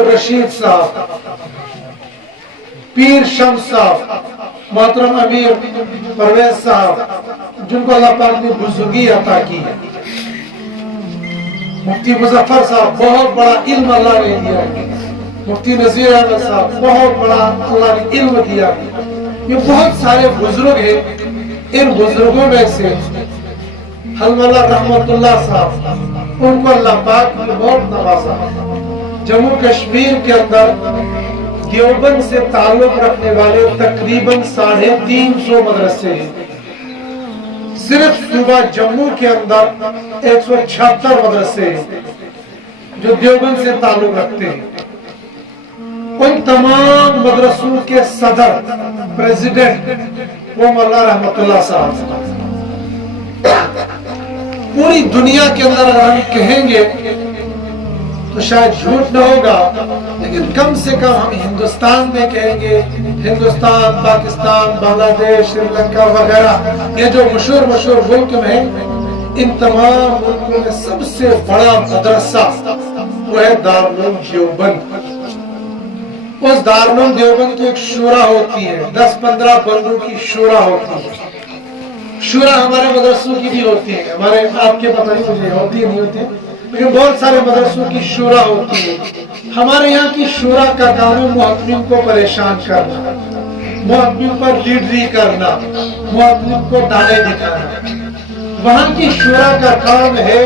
अब्दुल रशीद साहब, पीर शम्स साहब, मोहतरम अमीर परवेज साहब, जिनको अल्लाह पाक ने बुजुर्गी अता की है। मुफ्ती मुजफ्फर साहब, बहुत बड़ा इल्म अल्लाह ने दिया है। मुफ्ती नजीर अहमद साहब, बहुत बड़ा अल्लाह ने इल्म दिया है। ये बहुत सारे बुजुर्ग हैं। इन बुजुर्गों में से हलमल्ला रहमतुल्लाह साहब, उनको अल्लाह पाक ने बहुत नवाजा। जम्मू कश्मीर के अंदर देवबंद से ताल्लुक रखने वाले तकरीबन 350 मदरसे हैं। सिर्फ सूबा जम्मू के अंदर 176 मदरसे हैं जो देवबंद से ताल्लुक रखते हैं। उन तमाम मदरसों के सदर प्रेसिडेंट वो मौलाना रहमतुल्लाह साहब। पूरी दुनिया के अंदर अगर हम कहेंगे तो शायद झूठ न होगा, लेकिन कम से कम हम हिंदुस्तान में कहेंगे, हिंदुस्तान, पाकिस्तान, बांग्लादेश, श्रीलंका वगैरह, ये जो मशहूर मुल्क हैं, इन तमाम मुल्कों में सबसे बड़ा मदरसा वो है दारुल देवबंद। उस दारुल देवबंद की एक शूरा होती है, 10-15 बंदों की शूरा होती है। शूरा हमारे मदरसों की भी होती है, हमारे आपके पता नहीं मुझे होती है नहीं होती है, लेकिन बहुत सारे मदरसों की शूरा होती है। हमारे यहाँ की शूरा का काम है मुअत्तिलीन को परेशान करना, मुअत्तिलीन पर लीडरी करना, मुअत्तिलीन को दाने दिखाना। वहाँ की शूरा का काम है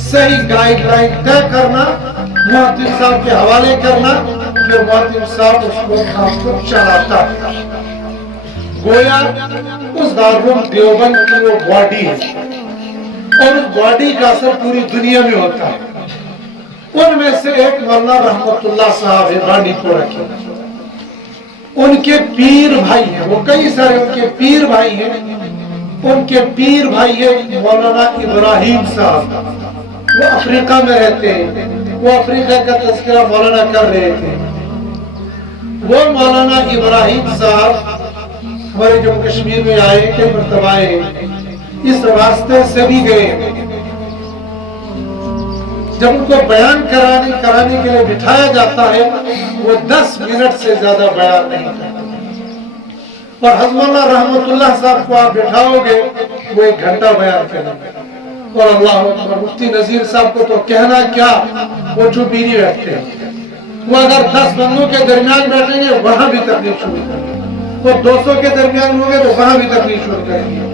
सही गाइडलाइन तय करना, मुअत्तिल साहब के हवाले करना, फिर मुअत्तिल साहब उसको काम को चलाता है। गोया उस दारुल देवबंद की वो बॉडी है और उस बॉडी का असर पूरी दुनिया में होता है। उनमें से एक मौलाना रहमतुल्लाह साहब है बांडीपोरा के। उनके पीर भाई हैं, वो कई सारे उनके पीर भाई हैं। उनके पीर भाई है मौलाना इब्राहिम साहब, वो अफ्रीका में रहते हैं। वो अफ्रीका का तज़किरा मौलाना कर रहे थे। वो मौलाना इब्राहिम साहब हमारे जम्मू कश्मीर में आए, कई मरतबा आए, इस रास्ते से भी गए। जब उनको बयान कराने के लिए बिठाया जाता है, वो 10 मिनट से ज्यादा बयान नहीं करते। और हज़रत रहमतुल्लाह साहब को आप बिठाओगे, वो 1 घंटा बयान करेंगे। और अल्लाह अकबर, मुफ्ती नजीर साहब को तो कहना क्या, वो चुप ही नहीं बैठते। वो अगर 10 बंदों के दरमियान बैठेंगे, वहां भी तकलीफ शुरू करेंगे। वो 200 के दरमियान होंगे तो वहां भी तकलीफ शुरू करेंगे।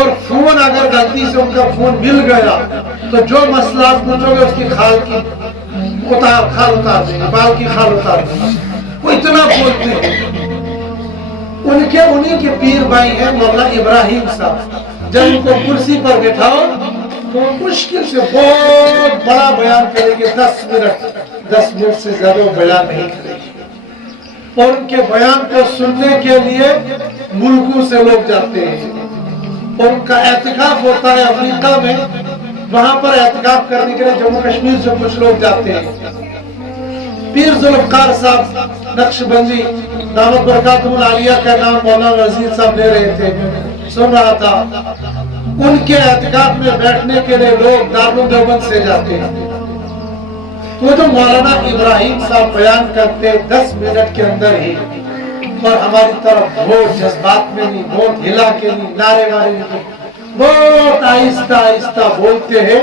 और फोन अगर गलती से उनका फोन मिल गया तो जो मसला आप पूछोगे उसकी खाल उतार देंगे, बाल की खाल उतार देंगे। वो इतना बोलते हैं। उन्हीं के पीर भाई हैं मौलाना इब्राहिम साहब। जब उनको कुर्सी पर बिठाओ तो मुश्किल से बहुत बड़ा बयान करेंगे, 10 मिनट से ज्यादा बयान नहीं करेंगे। और उनके बयान को सुनने के लिए मुल्कों से लोग जाते हैं। और उनका एहतिकाफ होता है अफ्रीका में, वहां पर एहतिकाफ करने के लिए जम्मू कश्मीर से कुछ लोग जाते हैं। पीर जुल्फकार साहब नक्शबंदी दामत बरकातुहुल आलिया का नाम मौलाना रजीद साहब ले रहे थे, सुन रहा था। उनके एहतिकाफ में बैठने के लिए लोग दारुल देवबंद से जाते हैं। वो जो मौलाना इब्राहिम साहब बयान करते 10 मिनट के अंदर ही, और हमारी तरफ बहुत जज्बात में नहीं, बहुत हिला के नहीं, नारे वारे नहीं, बहुत आहिस्ता आहिस्ता बोलते हैं।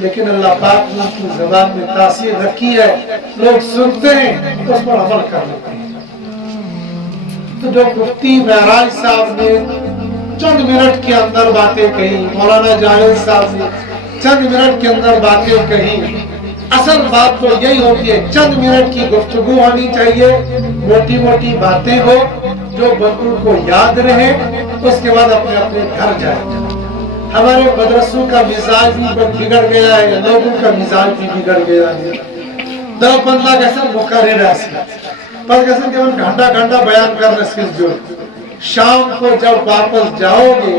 लेकिन अल्लाह पाक ने उनकी ज़बान में तासीर रखी है, लोग सुनते हैं, उस पर अमल कर लेते हैं। तो जो मुफ्ती महराज साहब ने चंद मिनट के अंदर बातें कही, मौलाना जावेद साहब ने चंद मिनट के अंदर बातें कही। असल बात तो यही होती है, चंद मिनट की गुफ्तगू होनी चाहिए, मोटी मोटी बातें हो जो बंदों को याद रहे, उसके बाद अपने अपने घर जाए। हमारे मदरसों का मिजाज भी बिगड़ गया है, लोगों का मिजाज भी बिगड़ गया है। 10-15 कैसे मुकर्रर है, पर कैसे केवल घंटा बयान करने से जो शाम को जब वापस जाओगे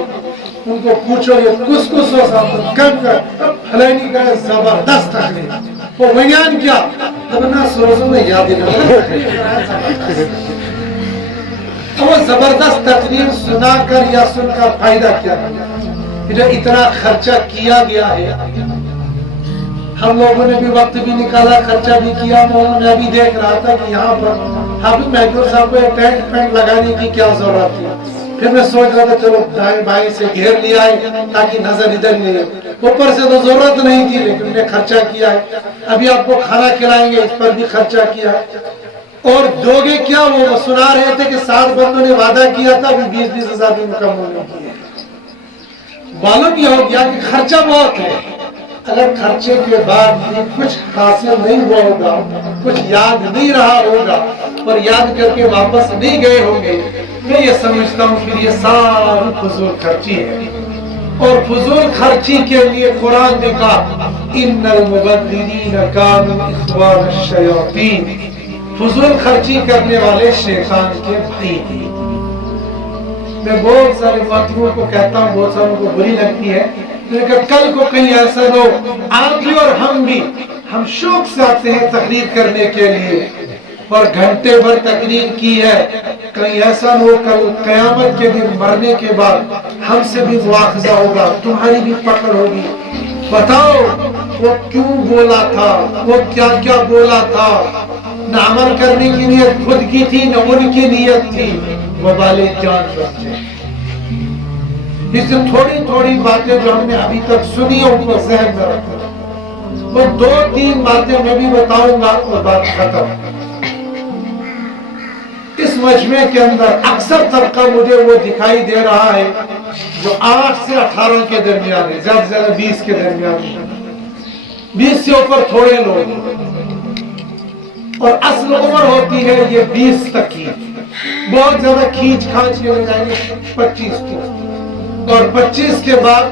उनको पूछोगे कुछ हो साहब कम कर, फलानी का जबरदस्त तकलीफ, वो बयान क्या अपना सोचो में याद ही वो जबरदस्त तकरीर सुनाकर या सुनकर फायदा क्या, जो इतना खर्चा किया गया है, हम लोगों ने भी वक्त भी निकाला, खर्चा भी किया। मैं अभी देख रहा था कि यहाँ पर हाफिज महजूर साहब को टेंट पेंट लगाने की क्या जरूरत थी। फिर मैं सोच रहा था चलो दाएं बाएं से घेर लिया है ताकि नजर इधर नहीं है। ऊपर से तो जरूरत नहीं थी, लेकिन उन्हें खर्चा किया है। अभी आपको खाना खिलाएंगे, इस पर भी खर्चा किया है। और दोगे क्या? वो सुना रहे थे कि 60 बंदों ने वादा किया था, अभी 20-20 हजार भी मुकम्मल नहीं किए। मालूम यह हो गया कि खर्चा बहुत है। अगर खर्चे के बाद भी कुछ हासिल नहीं हुआ होगा, कुछ याद नहीं रहा होगा और याद करके वापस नहीं गए होंगे, मैं ये समझता हूँ फिर ये सारी फजूल खर्ची है। और फजूल खर्ची के लिए कुरान ने कहा इन्नल मुबद्दिरीन कानू इख्वान अश-शयातीन, फजूल खर्ची करने वाले शैतान के भाई हैं। मैं बहुत सारे बातों को कहता हूँ, बहुत सारों को बुरी लगती है, लेकिन कल को कहीं ऐसा हो आप भी और हम भी, हम शौक से आते हैं तकरीर करने के लिए और घंटे भर तकरीर की है, कहीं ऐसा हो कल कयामत के दिन मरने के बाद हमसे भी मुआखजा होगा, तुम्हारी भी पकड़ होगी। बताओ वो क्यों बोला था, वो क्या क्या बोला था। न अमल करने की नीयत खुद की थी, न उनकी नीयत थी। वबाले जान बचे। इससे थोड़ी थोड़ी बातें जो हमने अभी तक सुनी है उनको ज़हन में रखो। वो 2-3 बातें मैं भी बताऊंगा और बात खत्म। इस मजमे के अंदर अक्सर तबका मुझे वो दिखाई दे रहा है जो 8 से 18 के दरमियान है, ज्यादा से ज्यादा 20 के दरमियान है। 20 से ऊपर थोड़े लोग, और असल उम्र होती है ये 20 तक की। बहुत ज्यादा खींच खांच के हो जाएंगे 25 की, और 25 के बाद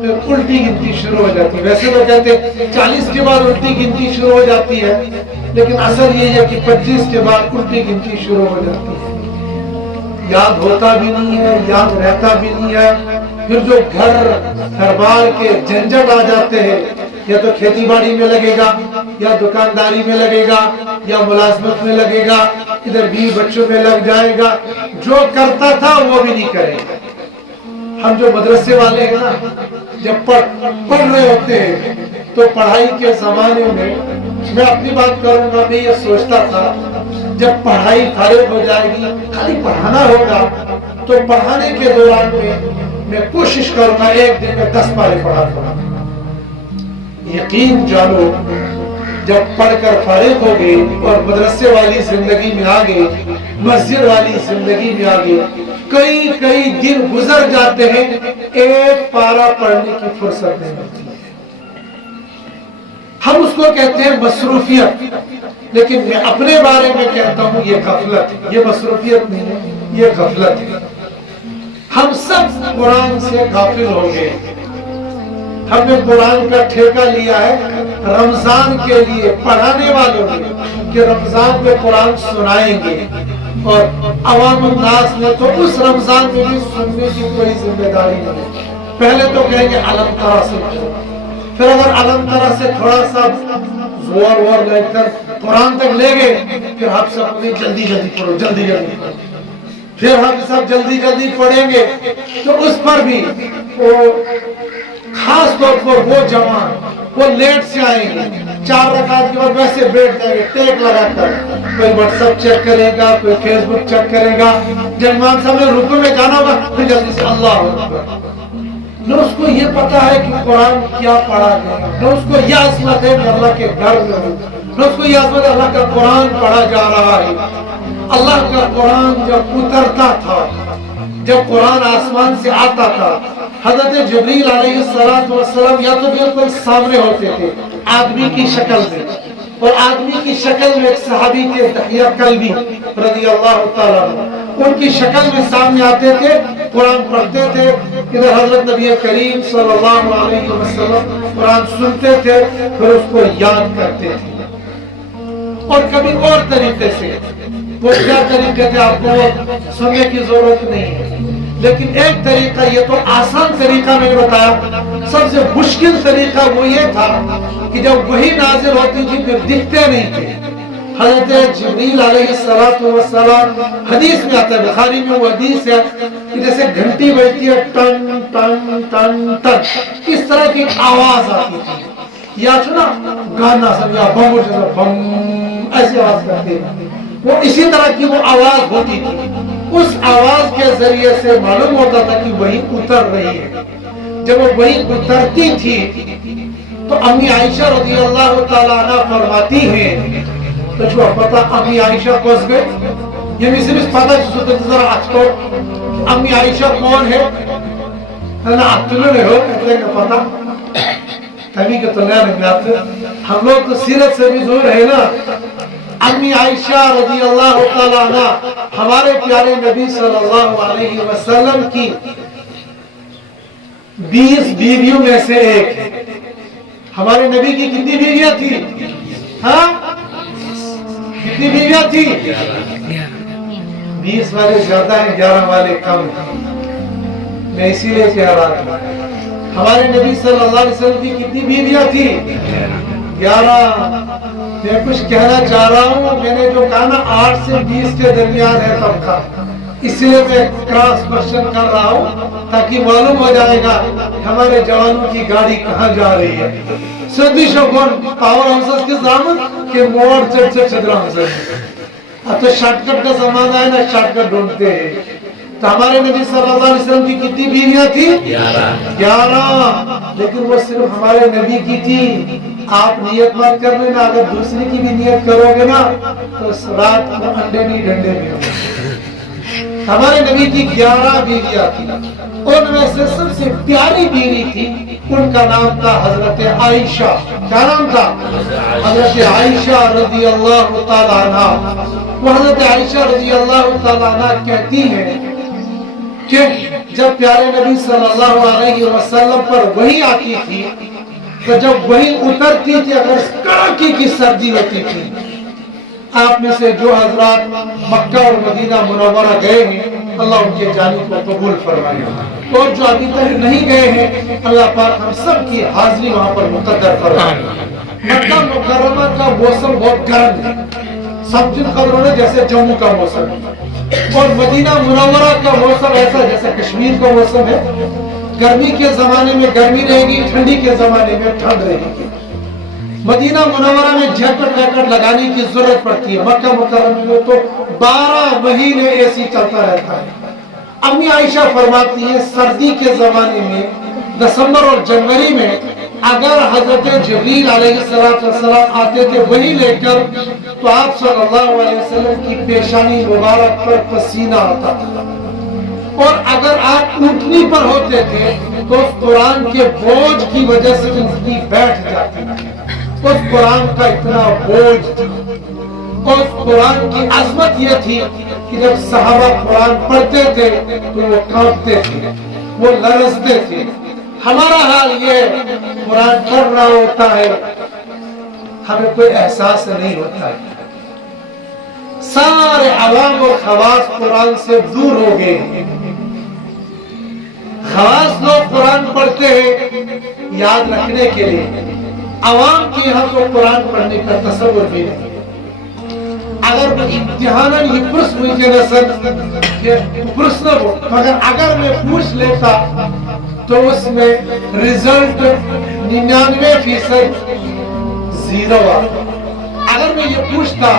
फिर उल्टी गिनती शुरू हो जाती है। वैसे तो कहते हैं 40 के बाद उल्टी गिनती शुरू हो जाती है, लेकिन असल ये है कि 25 के बाद उल्टी गिनती शुरू हो जाती है। याद होता भी नहीं है, याद रहता भी नहीं है। फिर जो घर बार के झंझट आ जाते हैं, या तो खेती बाड़ी में लगेगा, या दुकानदारी में लगेगा, या मुलाजमत में लगेगा, इधर बीवी बच्चों में लग जाएगा। जो करता था वो भी नहीं करेगा। हम जो मदरसे वाले हैं ना, जब पढ़ रहे होते हैं तो पढ़ाई के जमाने में, मैं अपनी बात करूंगा, मैं ये सोचता था जब पढ़ाई फारिग हो जाएगी, खाली पढ़ाना होगा, तो पढ़ाने के दौरान में मैं कोशिश करूंगा एक दिन में 10 पारे पढ़ा दूंगा। यकीन जानो जब पढ़कर फारिग हो गए और मदरसे वाली जिंदगी में आ गए, मस्जिद वाली जिंदगी में आ गए, कई कई दिन गुजर जाते हैं, एक पारा पढ़ने की फुर्सत नहीं मिलती है। हम उसको कहते हैं मसरूफियत, लेकिन मैं अपने बारे में कहता हूं ये गफलत है। ये मसरूफियत नहीं है, ये गफलत है। हम सब कुरान से गाफिल हो गए। हमने कुरान का ठेका लिया है रमजान के लिए, पढ़ाने वालों ने कि रमजान में कुरान सुनाएंगे, और अवाम नास ने तो उस रमजान में भी सुनने की कोई जिम्मेदारी नहीं। पहले तो कहेंगे अलम तरा से, फिर अगर अलम तरा से थोड़ा सा जोर वोर लेकर कुरान तक ले गए, फिर आप सब जल्दी जल्दी पढ़ो, जल्दी जल्दी पढ़ो। फिर हम सब जल्दी जल्दी पढ़ेंगे तो उस पर भी वो खास तौर पर वो जवान वो लेट से आएंगे, 4 रकात के बाद वैसे बैठ जाएंगे टेक लगाकर, कोई व्हाट्सएप चेक करेगा, कोई फेसबुक चेक करेगा। जब इमाम साहब ने रुकू में गाना होगा फिर जल्दी से अल्लाह अकबर। न उसको ये पता है कि कुरान क्या पढ़ा गया, न उसको यह असमत है कि अल्लाह के घर में हो, न उसको यह असमत है अल्लाह का कुरान पढ़ा जा रहा है। अल्लाह का कुरान जब उतरता था, जब कुरान आसमान से आता था, हजरत जिब्रील अलैहिस्सलाम या तो बिल्कुल सामने होते थे आदमी की शक्ल में, और आदमी की शक्ल में एक सहाबी थे दहिया कल्बी रज़ियल्लाहु ताला, उनकी शक्ल में सामने आते थे, कुरान पढ़ते थे। इधर हजरत नबी करीम सल्लल्लाहु अलैहि वसल्लम कुरान सुनते थे, फिर उसको याद करते थे। और कभी और तरीके से, वो क्या तरीके थे आपको सुनने की जरूरत नहीं है, लेकिन एक तरीका, ये तो आसान तरीका मैंने बताया, सबसे मुश्किल तरीका वो ये था कि जब वही नाजिल होती थी फिर दिखते नहीं थे। हज़रत जिब्रील अलैहिस्सलाम, हदीस में आता है, बुखारी में वो हदीस है कि जैसे घंटी बजती है टन टन टन टन, इस तरह की आवाज आती थी। یا سنا گانا سب یا بم بم ایسی آواز کرتے ہیں، وہ اسی طرح کی وہ آواز ہوتی تھی. اس آواز کے ذریعے سے معلوم ہوتا تھا کہ وہی اتر رہی ہے. جب وہ وہی اترتی تھی تو امی عائشہ رضی اللہ تعالیٰ عنہ فرماتی ہیں تو جو پتا امی عائشہ کوس گئے یہ مثل پتا چیزوں ذرا اچھو امی عائشہ کون ہے نا اچھلو نہیں ہو کہتے ہیں پتا کمی کے تو نیا نہیں آتے. ہم لوگ تو سیرت سے بھی دور ہے نا. امی عائشہ رضی اللہ تعالیٰ عنہ ہمارے پیارے نبی صلی اللہ علیہ وسلم کی 20 بیویوں میں سے ایک ہے. ہمارے نبی کی کتنی بیویاں تھی؟ ہاں کتنی بیویاں تھی؟ 20 والے زیادہ ہیں 11 والے کم ہیں. میں اسی لیے کہہ رہا تھا ہمارے نبی صلی اللہ علیہ وسلم کی کتنی بیویاں تھی؟ 11. میں کچھ کہنا چاہ رہا ہوں، میں نے جو کہا نا 8 سے 20 کے درمیان ہے تب کا، اس لیے میں کراس کوشچن کر رہا ہوں تاکہ معلوم ہو جائے گا ہمارے جوانوں کی گاڑی کہاں جا رہی ہے. سردی شکون پاور ہاؤسز کے زامن کے موڑ چڑھ چڑھ چڑھ رہا ہوں. اب تو شارٹ کٹ کا زمانہ ہے نا، شارٹ کٹ ڈھونڈتے ہیں. تو ہمارے نبی صلی اللہ علیہ وسلم کی کتنی بیویاں تھی؟ 11. لیکن وہ صرف ہمارے نبی کی تھی. آپ نیت مت کر لینا، اگر دوسری کی بھی نیت کرو گے نا تو رات کو انڈے نہیں ڈنڈے بھی ہوں گے. ہمارے نبی کی 11 بیویاں تھی. ان میں سے سب سے پیاری بیوی تھی، ان کا نام تھا حضرت عائشہ. کیا نام تھا؟ حضرت عائشہ رضی اللہ تعالیٰ عنہ. وہ حضرت عائشہ رضی اللہ تعالیٰ عنہ کہتی ہیں کہ جب پیارے نبی صلی اللہ علیہ وسلم پر وحی آتی تھی تو جب وحی اترتی تھی اگر کڑاکی کی سردی ہوتی تھی. آپ میں سے جو حضرات مکہ اور مدینہ منورہ گئے ہیں اللہ ان کے جانے کو قبول فرمائے، اور جو ابھی تک نہیں گئے ہیں اللہ پاک ہم سب کی حاضری وہاں پر مقدر فرمائے. مکہ مکرمہ کا موسم بہت گرم ہے، سمجھن قدروں نے جیسے جموں کا موسم ہے، اور مدینہ منورہ کا موسم ایسا جیسے کشمیر کا موسم ہے. گرمی کے زمانے میں گرمی رہے گی، ٹھنڈی کے زمانے میں ٹھنڈ رہے گی. مدینہ منورہ میں جیکٹ ویکٹ لگانے کی ضرورت پڑتی ہے. مکہ مکرمہ میں تو 12 مہینے اے سی چلتا رہتا ہے. امی عائشہ فرماتی ہیں سردی کے زمانے میں دسمبر اور جنوری میں اگر حضرت جبریل علیہ السلام آتے تھے وہی لے کر تو آپ صلی اللہ علیہ وسلم کی پیشانی مبارک پر پسینہ آتا تھا. اور اگر آپ اونٹنی پر ہوتے تھے تو اس قرآن کے بوجھ کی وجہ سے اونٹنی بیٹھ جاتی تھی. اس قرآن کا اتنا بوجھ تھا. اور اس قرآن کی عظمت یہ تھی کہ جب صحابہ قرآن پڑھتے تھے تو وہ کانپتے تھے، وہ لرزتے تھے. ہمارا حال یہ قرآن پڑھ رہا ہوتا ہے ہمیں کوئی احساس نہیں ہوتا ہے. سارے عوام اور خواص قرآن سے دور ہو گئے ہیں. خواص لوگ قرآن پڑھتے ہیں یاد رکھنے کے لیے، عوام کے یہاں تو قرآن پڑھنے کا تصور بھی نہیں. اگر میں امتحاناً یہ پرس مجھے پرس نہ ہو مگر اگر میں پوچھ لیتا تو اس میں رزلٹ 99% زیرو آتا. اگر میں یہ پوچھتا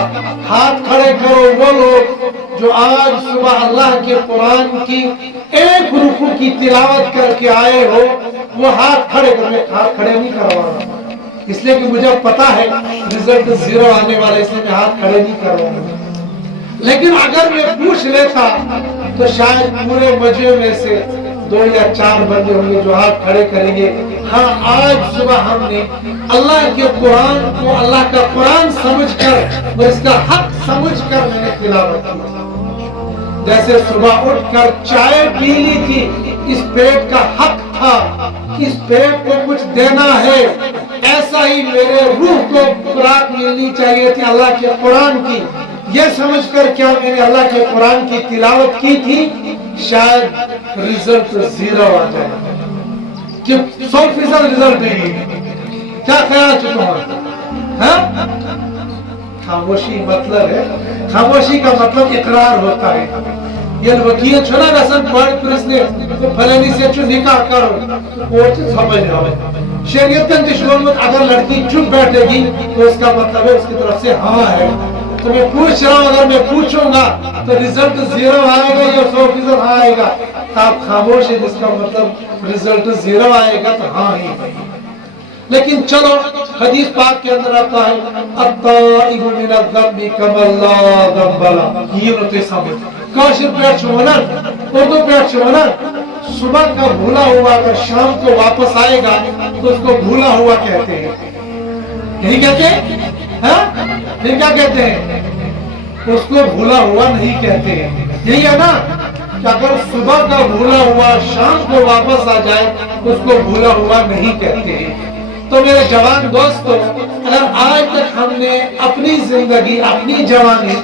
ہاتھ کھڑے کرو وہ لوگ جو آج صبح اللہ کے قرآن کی ایک رکوع کی تلاوت کر کے آئے ہو وہ ہاتھ کھڑے کرو. میں ہاتھ کھڑے نہیں کروا رہا اس لیے کہ مجھے پتا ہے رزلٹ زیرو آنے والا، اس لیے میں ہاتھ کھڑے نہیں کروا رہا. لیکن اگر میں پوچھ لیتا تو شاید پورے مجمع میں سے 2 یا 4 بندے ہوں گے جو ہاتھ کھڑے کریں گے ہاں آج صبح ہم نے اللہ کے قرآن کو اللہ کا قرآن سمجھ کر اور اس کا حق سمجھ کر میں نے تلاوت کی. جیسے صبح اٹھ کر چائے پی لی تھی اس پیٹ کا حق تھا، اس پیٹ کو کچھ دینا ہے، ایسا ہی میرے روح کو خوراک ملنی چاہیے تھی اللہ کے قرآن کی. یہ سمجھ کر کیا میں نے اللہ کے قرآن کی تلاوت کی تھی شاید رزلٹ زیرو آ جائے کہ 100% رزلٹ نہیں. کیا خیال تمہارا؟ خاموشی مطلب ہے، خاموشی کا مطلب اقرار ہوتا ہے. یہ وکیل چھوڑا رسن پڑھ پرس نے فلانی سے چھو نکاح کرو وہ سمجھ رہا ہے शरीयत दुश्मन में अगर लड़की चुप बैठेगी तो इसका मतलब है उसकी तरफ से हाँ है। तो मैं पूछ रहा हूँ, अगर मैं पूछूंगा तो रिजल्ट 0 आएगा या 100% हाँ आएगा? तो आप खामोश है, जिसका मतलब रिजल्ट 0 आएगा तो हाँ ही। लेकिन चलो हदीस पाक के अंदर आता है अत्ताइबु मिनज़्ज़म्बि कमल्ला ज़म्बला, ये तो समझ काशिर पेट छुना, उर्दू पेट छुना। सुबह का भूला हुआ अगर शाम को वापस आएगा तो उसको भूला हुआ कहते हैं, यही कहते हैं, हाँ? फिर क्या कहते हैं? उसको भूला हुआ नहीं कहते हैं, यही है ना कि अगर सुबह का भूला हुआ शाम को वापस आ जाए तो उसको भूला हुआ नहीं कहते हैं। तो मेरे जवान दोस्तों, अगर आज तक हमने अपनी जिंदगी, अपनी जवानी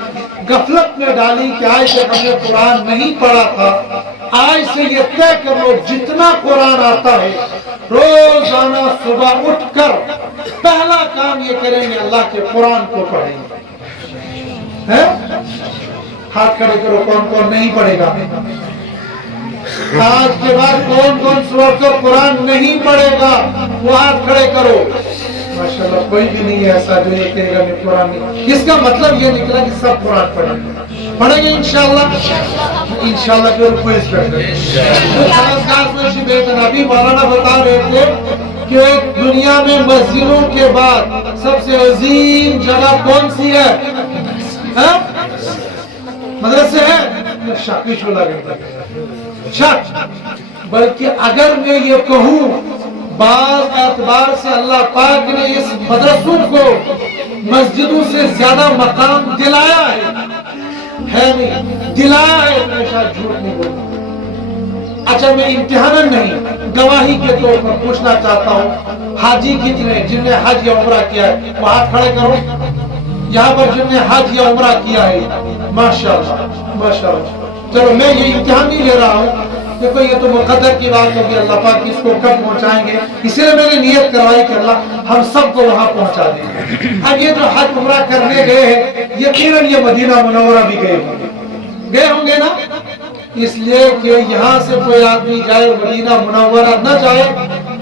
गफलत में डाली कि आज तक हमने कुरान नहीं पढ़ा था, आज से ये तय कर लो जितना कुरान आता है रोजाना सुबह उठकर पहला काम ये करेंगे, अल्लाह के कुरान को पढ़ेंगे। हैं? हाथ खड़े करो, कौन कौन नहीं पढ़ेगा? आज के बाद कौन कौन सूरत का कुरान नहीं पढ़ेगा वो हाथ खड़े करो। माशाल्लाह, कोई भी नहीं है ऐसा जो ये कहेगा मैं कुरान नहीं। इसका मतलब ये निकला कि सब कुरान पढ़ेंगे इंशाअल्लाह। इंशाअल्लाह के ऊपर इस नबी मौलाना बता रहे थे कि दुनिया में मस्जिदों के बाद सबसे अजीम जगह कौन सी है? मदरसे है, शाकिश शक। बल्कि अगर मैं ये कहूँ बाज़ एतबार से अल्लाह पाक ने इस मदरसों को मस्जिदों से ज्यादा मकाम दिलाया है नहीं, दिलाया है, हमेशा झूठ नहीं बोलूंगा। अच्छा, मैं इम्तिहान नहीं, गवाही के तौर पर पूछना चाहता हूँ, हाजी कितने जिनने हज या उम्रा किया है वो हाथ खड़े करो। यहाँ पर जिनने हज या उम्रा किया है, माशाअल्लाह माशाअल्लाह। चलो मैं ये इम्तिहान नहीं ले रहा हूँ, देखो ये तो मुकद्दर की बात होगी, अल्लाह पाक इसको कब पहुंचाएंगे, इसलिए मैंने नियत करवाई कि अल्लाह हम सबको वहां पहुंचा देंगे। अब ये जो हज उम्रा करने गए हैं, यकीनन ये मदीना मुनव्वरा भी गए होंगे ना, इसलिए कि यहाँ से कोई आदमी जाए मदीना मुनव्वरा न जाए,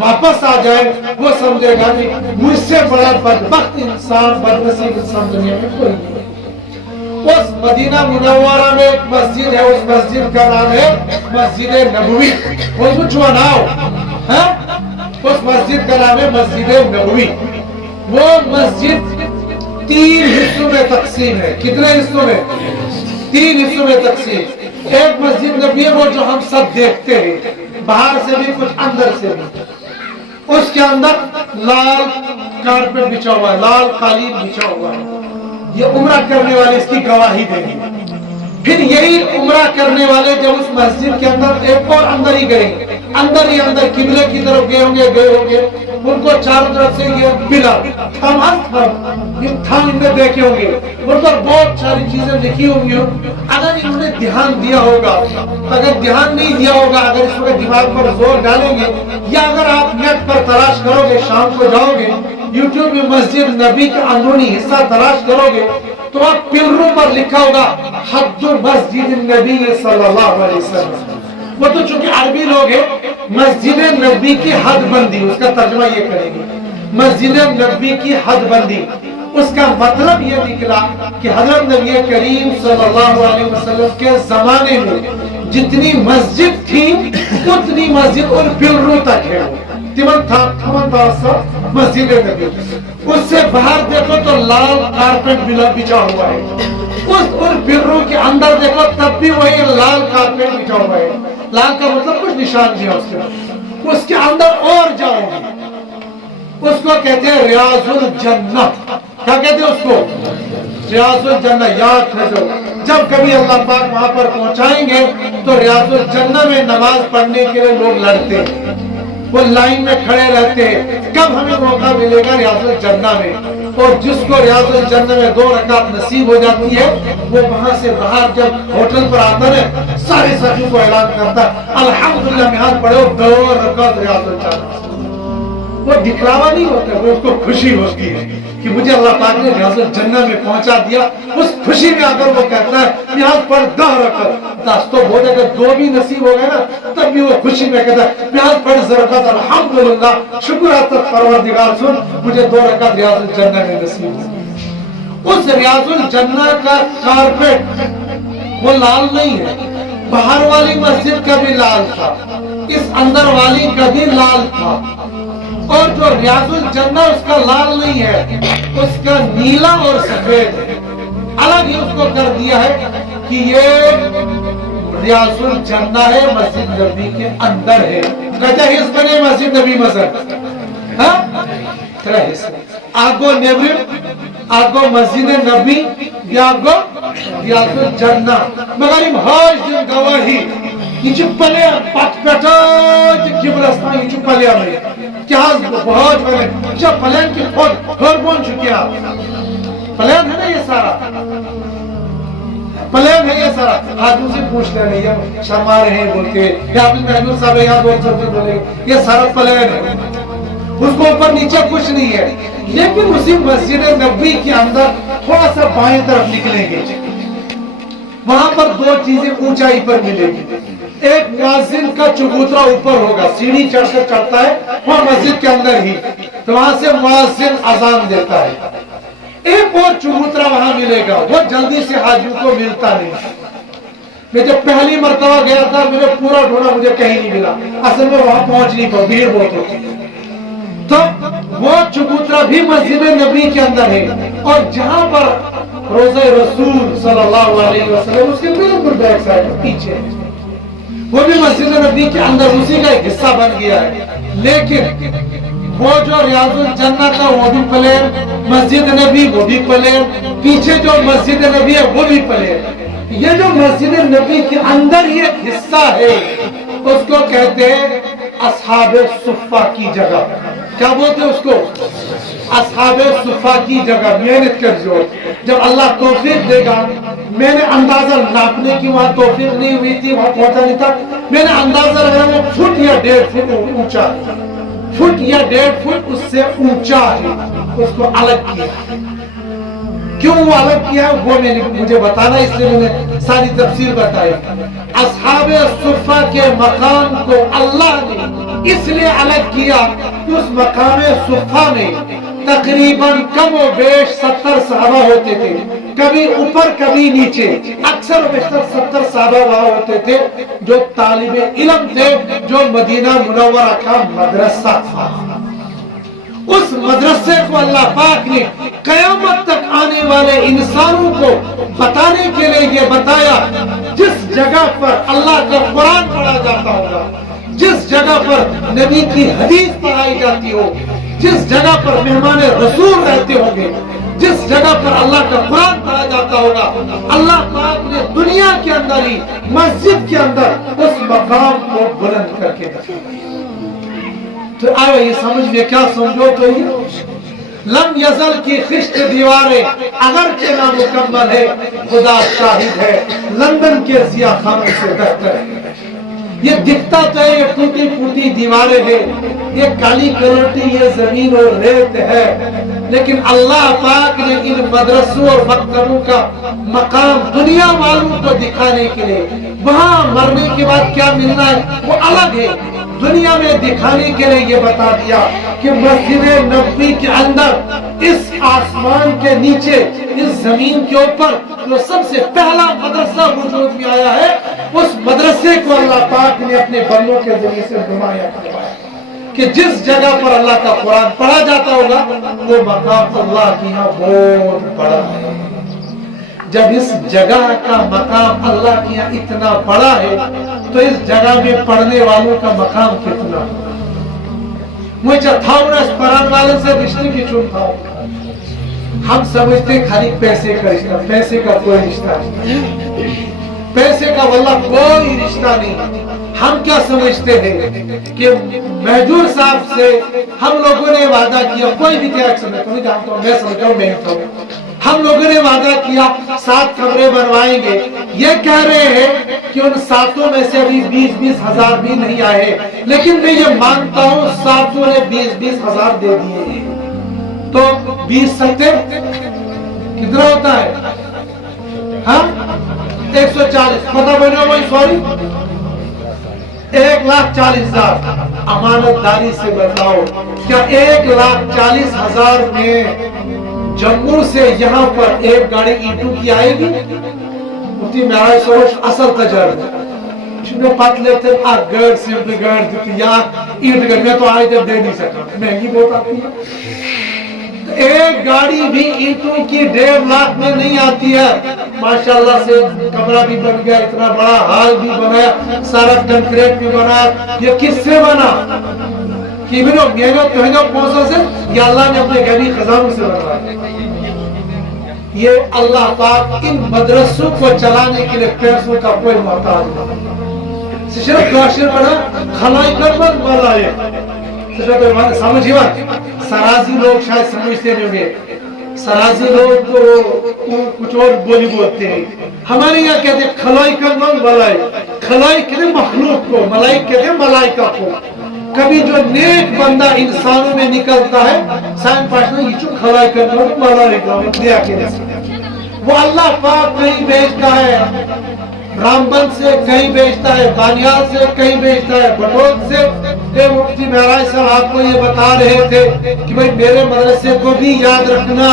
वापस आ जाए, वो समझेगा कि मुझसे बड़ा बदबख्त इंसान, बदनसीब इंसान दुनिया में कोई नहीं। उस मदीना मुनव्वरा में एक मस्जिद है, उस मस्जिद का नाम है मस्जिद नबवी। उस मस्जिद का नाम है मस्जिद नबवी। वो मस्जिद 3 हिस्सों में तकसीम है। कितने हिस्सों में? 3 हिस्सों में तकसीम। एक मस्जिद नबी है वो जो हम सब देखते हैं, बाहर से भी कुछ अंदर से भी। उसके अंदर लाल कारपेट बिछा हुआ है, लाल कालीन बिछा हुआ है। ये उम्रा करने वाले इसकी गवाही देंगे। फिर यही उम्रा करने वाले जब उस मस्जिद के अंदर एक और अंदर ही गए, अंदर ही अंदर किबले की तरफ गए होंगे, उनको चारों तरफ से ये पिलर थम में देखे होंगे, उन पर बहुत सारी चीजें लिखी होंगी। अगर इन्होंने ध्यान दिया होगा, अगर ध्यान नहीं दिया होगा, अगर इसके दिमाग पर जोर डालेंगे, या अगर आप नेट पर तलाश करोगे, शाम को जाओगे यूट्यूब में मस्जिद नबी का अंदरूनी हिस्सा तलाश करोगे तो आप पिलरों पर लिखा होगा हद्दु मस्जिद नबी सल्लल्लाहु अलैहि वसल्लम। वो तो चूंकि अरबी लोग हैं, मस्जिद नबी की हद बंदी, उसका तर्जुमा ये करेंगे मस्जिद नबी की हद बंदी। उसका मतलब ये निकला कि हजरत नबी करीम सल्लल्लाहु अलैहि वसल्लम के जमाने में जितनी मस्जिद थी उतनी मस्जिद उन पिलरों तक है। मस्जिद नबी, उससे बाहर देखो तो लाल कारपेट बिछा हुआ है, उन पिलरों के अंदर देखो तब भी वही लाल कारपेट बिछा हुआ है। लाल का मतलब कुछ निशान भी है उसके अंदर और जाओगे, उसको कहते हैं रियाजुल जन्नत। क्या कहते हैं उसको? रियाजुल जन्नत। याद रखो, जब कभी अल्लाह पाक वहां पर पहुंचाएंगे तो रियाजुल जन्नत में नमाज पढ़ने के लिए लोग लड़ते हैं, वो लाइन में खड़े रहते हैं, कब हमें मौका मिलेगा रियाजुल जन्नत में। और जिसको रियाजुल जन्नत में 2 रकात नसीब हो जाती है, वो वहां से बाहर जब होटल पर आता है सारे साथियों को ऐलान करता है अल्हम्दुलिल्लाह नमाज पढ़ो 2 रकात रियाजुल जन्नत। वो दिखलावा नहीं होता, वो उसको खुशी होती है कि मुझे अल्लाह पाक ने रियाजुल जन्नत में पहुंचा दिया। उस खुशी में अगर वो कहता है यहाँ पर 10 रकात, तो बोले अगर 2 भी नसीब हो गए ना तो تب بھی وہ خوشی میں کہتا ہے پیاز پڑھ زرکت الحمدللہ شکر ہے پروردگار سن مجھے 2 رکعت ریاض الجنہ میں نصیب ہوئی۔ اس ریاض الجنہ کا کارپیٹ وہ لال نہیں ہے، باہر والی مسجد کا بھی لال تھا، اس اندر والی کا بھی لال تھا، اور جو ریاض الجنہ اس کا لال نہیں ہے، اس کا نیلا اور سفید ہے، الگ ہی اس کو کر دیا ہے کہ یہ ریاض الجنہ ہے، مسجد نبی کے اندر ہے۔ کہتا ہے اس بنے مسجد نبی مذہب آگو نیبرم آگو مسجد نبی آگو ریاض الجنہ مگر یم حاج دن گواہی یہ پلین پت پٹا قبلستان یہ پلین کیا حاج پلین کیا پلین کی خود ہربون کیا پلین ہے نا یہ سارا پلین ہے یہ سارا آدمی سے پوچھ لینے یہ شرما رہے ہیں بول کے یا اپنے محمود صاحب یہاں بول سکتے بولے یہ سارا پلین ہے، اس کو اوپر نیچے کچھ نہیں ہے، لیکن اسی مسجد نبی کے اندر تھوڑا سا بائیں طرف نکلیں گے وہاں پر 2 چیزیں اونچائی پر ملے گی، ایک مؤذن کا چبوترا اوپر ہوگا، سیڑھی چڑھ کر چڑھتا ہے وہاں مسجد کے اندر ہی، تو وہاں سے مؤذن اذان دیتا ہے، ایک اور چبوترا وہاں ملے گا، وہ جلدی سے حاجیوں کو ملتا نہیں۔ میں جب پہلی مرتبہ گیا تھا مجھے پورا ڈھونڈا مجھے کہیں نہیں ملا، اصل میں وہاں پہنچ نہیں پا، بھیڑ بہت ہوتی، تو وہ چبوترا بھی مسجد نبی کے اندر ہے، اور جہاں پر روضہ رسول صلی اللہ علیہ وسلم اس کے بالکل بیک سائڈ پیچھے وہ بھی مسجد نبی کے اندر اسی کا ایک حصہ بن گیا ہے، لیکن وہ جو ریاض الجنہ کا وہ بھی پلین، مسجد نبی وہ بھی پلین، پیچھے جو مسجد نبی ہے وہ بھی پلین، یہ جو مسجد نبی کے اندر یہ حصہ ہے اس کو کہتے ہیں اصحاب صفہ کی جگہ، کیا بولتے ہیں اس کو؟ اصحاب صفہ کی جگہ، محنت کر جو جب اللہ توفیق دے گا، میں نے اندازہ ناپنے کی وہاں توفیق نہیں ہوئی تھی، وہاں پہنچا نہیں تھا، میں نے اندازہ لگایا وہ فٹ یا 1.5 فٹ اونچا، فٹ یا 1.5 فٹ اس سے اونچا ہے، اس کو الگ کیا، کیوں وہ الگ کیا وہ میں نے مجھے بتانا، اس لیے میں نے ساری تفسیر بتائی۔ اصحاب صفہ کے مقام کو اللہ نے اس لیے الگ کیا کہ اس مقام صفہ میں تقریباً کم و بیش 70 صحابہ ہوتے تھے، کبھی اوپر کبھی نیچے، اکثر و بیشتر 70 صحابہ وہاں ہوتے تھے جو طالب علم تھے، جو مدینہ منورہ کا مدرسہ تھا۔ اس مدرسے کو اللہ پاک نے قیامت تک آنے والے انسانوں کو بتانے کے لیے یہ بتایا، جس جگہ پر اللہ کا قرآن پڑھا جاتا ہوگا، جس جگہ پر نبی کی حدیث پڑھائی جاتی ہو، جس جگہ پر مہمان رسول رہتے ہوں گے، جس جگہ پر اللہ کا قرآن پڑھا جاتا ہوگا، اللہ پاک نے دنیا کے اندر ہی مسجد کے اندر اس مقام کو بلند کر کے رکھا۔ تو آئے یہ سمجھ میں کیا سمجھو تو یہ لم یزل کی خشت دیواریں اگرچہ نامکمل ہے، خدا شاہد ہے لندن کے ضیاء خانوں سے بہتر ہے۔ یہ دکھتا تو ہے یہ ٹوٹی پھوٹی دیواریں ہیں، یہ کالی کلوٹی، یہ زمین اور ریت ہے، لیکن اللہ پاک نے ان مدرسوں اور مکتبوں کا مقام دنیا والوں کو دکھانے کے لیے، وہاں مرنے کے بعد کیا ملنا ہے وہ الگ ہے، دنیا میں دکھانے کے لیے یہ بتا دیا کہ مسجد نبوی کے اندر اس آسمان کے نیچے اس زمین کے اوپر جو سب سے پہلا مدرسہ وجود میں آیا ہے، اس مدرسے کو اللہ پاک نے اپنے بندوں کے ذریعے سے نمایاں کروایا کہ جس جگہ پر اللہ کا قرآن پڑھا جاتا ہوگا وہ مقام اللہ کی یہاں بہت بڑا ہے۔ جب اس جگہ کا مقام اللہ کی یہاں اتنا بڑا ہے تو اس جگہ میں پڑھنے والوں کا مقام کتنا ہے؟ مجھے تھاورس پران والے سے رشتے کی چنتا ہم سمجھتے خالی پیسے کا رشتہ، پیسے کا کوئی رشتہ نہیں، پیسے کا واللہ کوئی رشتہ نہیں۔ ہم کیا سمجھتے ہیں کہ مہجور صاحب سے ہم لوگوں نے وعدہ کیا، کوئی بھی کیا سمجھتا ہوں، جانتا ہوں میں سمجھتا ہوں، میں ہم لوگوں نے وعدہ کیا 7 کمرے بنوائیں گے، یہ کہہ رہے ہیں کہ ان 7 میں سے ابھی 20-20 ہزار بھی نہیں آئے، لیکن میں یہ مانتا ہوں 7 نے 20-20 ہزار دے دیے ہیں، تو 20 سکتے کتنا ہوتا ہے؟ ہاں 140 پتہ بنے ہوئی، سوری 1,40,000 अमानतदारी से बताओ, क्या 1,40,000 में जम्मू से यहाँ पर एक गाड़ी ईंटों की आएगी? मुफ्ती महराज सरोश असल तजर्बा पतले थे गढ़ सिर्फ गढ़ दी या ईंट गढ़ में तो आए जब दे नहीं सका, महंगी बहुत आती है। एक गाड़ी भी ईंटों की 1.5 लाख में नहीं आती है। माशाल्लाह से कमरा भी बन गया, इतना बड़ा हाल भी बनाया, सारा कंक्रीट भी बनाया। ये किससे बना? कि मेहनत महंगा पैसों से या अल्लाह ने अपने गैबी खजानों से बनवाया? ये अल्लाह पाक इन मदरसों को चलाने के लिए पैसों का कोई मोहताज नहीं। सिर्फ काशिर बना खलाई कर बंद वाला है। सिर्फ समझिए बात, सराजी लोग शायद समझते नहीं होंगे। सराजी लोग तो कुछ और बोली बोलते हैं। हमारे यहाँ कहते हैं खलाई कर बंद वाला है। खलाई कहते मखलूक को, मलाइक कहते हैं मलाइका को। कभी जो नेक बंदा इंसानों में निकलता है, साइन पार्टनर ये जो खलाई कर बंद मलाइका वो अल्लाह पाक कहीं भेजता है, रामबन से कहीं बेचता है, बानियाल से कहीं बेचता है, बटोद से। मुफ्ती महराज साहब आपको ये बता रहे थे कि भाई मेरे मदरसे को भी याद रखना,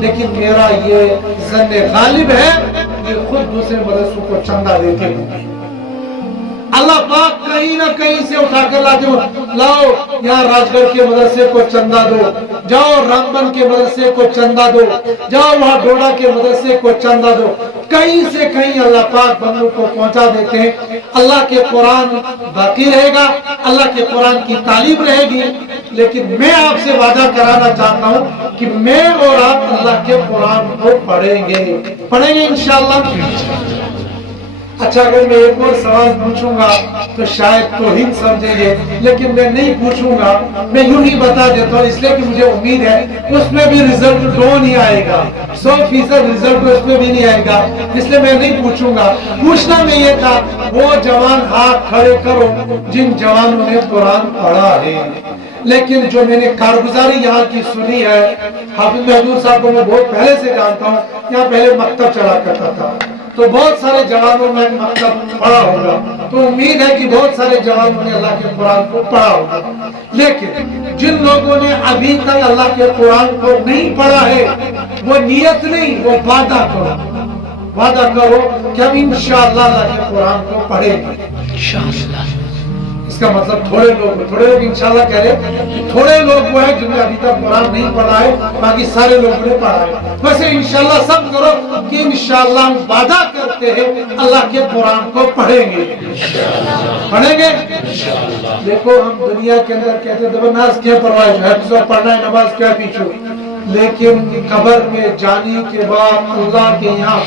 लेकिन मेरा ये ज़न्ने गालिब है कि खुद दूसरे मदरसों को चंदा देते हैं। अल्लाह पाक कहीं ना कहीं से उठाकर लाते हो, लाओ यहाँ राजगढ़ के मदरसे को चंदा दो, जाओ रामबन के मदरसे को चंदा दो, जाओ वहाँ डोडा के मदरसे को चंदा दो। कहीं से कहीं अल्लाह पाक बंदों को पहुंचा देते हैं। अल्लाह के कुरान बाकी रहेगा, अल्लाह के कुरान की तालीम रहेगी। लेकिन मैं आपसे वादा कराना चाहता हूँ कि मैं और आप अल्लाह के कुरान को पढ़ेंगे इंशाअल्लाह। अच्छा, अगर मैं एक और सवाल पूछूंगा तो शायद तौहीन समझेंगे, लेकिन मैं नहीं पूछूंगा, मैं यूं ही बता देता हूँ, इसलिए कि मुझे उम्मीद है उसमें भी रिजल्ट दो नहीं आएगा, 100% रिजल्ट उसमें भी नहीं आएगा, इसलिए मैं नहीं पूछूंगा। पूछना में ये था, वो जवान हाथ खड़े करो जिन जवानों ने कुरान पढ़ा है। लेकिन जो मैंने कारगुजारी यहाँ की सुनी है, हाफिज महमूद साहब को मैं बहुत पहले से जानता हूँ, यहाँ पहले मकतब चला करता था, तो बहुत सारे जवानों ने मतलब पढ़ा होगा, तो उम्मीद है कि बहुत सारे जवानों ने अल्लाह के कुरान को पढ़ा होगा। लेकिन जिन लोगों ने अभी तक अल्लाह के कुरान को नहीं पढ़ा है, वो नियत नहीं, वो वादा करो कि हम इंशाअल्लाह अल्लाह के कुरान को पढ़ेंगे। इसका मतलब थोड़े लोग इंशाअल्लाह कह रहे कि थोड़े लोग वो है जिन्हें अभी तक कुरान नहीं पढ़ा है, बाकी सारे लोगों ने पढ़ा है। वैसे इंशाअल्लाह सब करो कि इंशाअल्लाह हम वादा करते हैं अल्लाह के कुरान को पढ़ेंगे। देखो, हम दुनिया के अंदर कहते हैं नमाज क्या परवाह है, तो पढ़ना है, नमाज क्या पीछे, लेकिन कब्र में जाने के बाद अल्लाह के यहाँ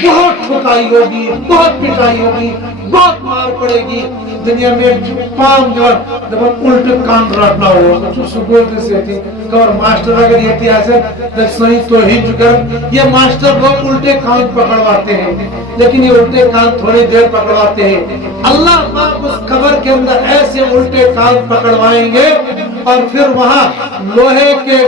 बहुत ठुकाई होगी, बहुत पिटाई होगी, बहुत मार पड़ेगी। दुनिया में पाम जब उल्टे कान रखना हो तो सुकून से थी और मास्टर अगर ये ऐसे सही तो ही चुकर ये मास्टर लोग उल्टे कान पकड़वाते हैं, लेकिन ये उल्टे कान थोड़ी देर पकड़वाते हैं। अल्लाह पाक उस कब्र के अंदर ऐसे उल्टे कान पकड़वाएंगे और फिर वहाँ लोहे के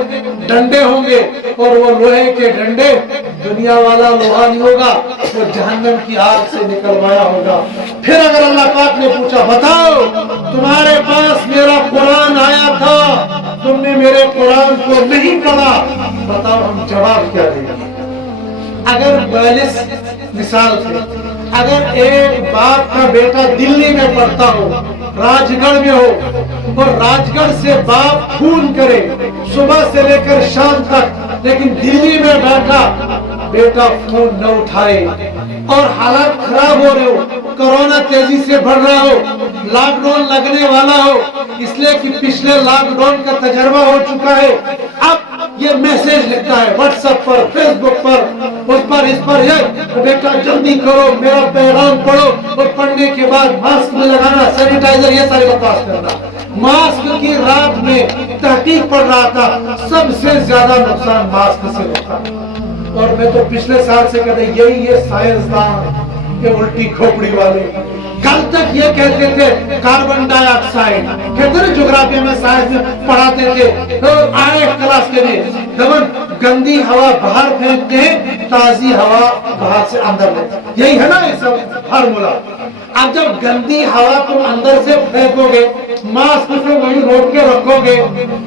डंडे होंगे, और वो लोहे के डंडे दुनिया वाला लोहा नहीं होगा, वो जहन्नम की आग से निकलवाया होगा। फिर अगर अल्लाह पाक ने पूछा, बताओ तुम्हारे पास मेरा कुरान आया था, तुमने मेरे कुरान को नहीं पढ़ा, बताओ हम जवाब क्या देंगे? अगर 42 मिसाल से अगर एक बाप का बेटा दिल्ली में पढ़ता हो, राजगढ़ में हो, और राजगढ़ से बाप फोन करे सुबह से लेकर शाम तक, लेकिन दिल्ली में बैठा बेटा फोन न उठाए और हालात खराब हो रहे हो, कोरोना तेजी से बढ़ रहा हो, लॉकडाउन लगने वाला हो, इसलिए कि पिछले लॉकडाउन का तजर्बा हो चुका है, अब ये मैसेज लिखता है व्हाट्सएप पर, फेसबुक पर, उस पर, इस पर, ये तो बेटा जल्दी करो, मेरा पैगाम पढ़ो, और पढ़ने के बाद मास्क में लगाना, सैनिटाइजर, ये सारी बकवास करना। मास्क की रात में तहकीक पढ़ रहा था, सबसे ज्यादा नुकसान मास्क से होता है। और मैं तो पिछले साल से कहते यही ये साइंसदान, ये उल्टी खोपड़ी वाले कल तक ये कहते थे कार्बन डाइऑक्साइड, कहते थे ज्योग्राफी में, साइंस में पढ़ाते थे, तो आए क्लास के लिए दमन गंदी हवा बाहर फेंकते हैं, ताजी हवा बाहर से अंदर ले, यही है ना ये सब फार्मूला। اب جب گندی ہوا تم اندر سے پھینکو گے، ماسک سے وہی روک کے رکھو گے،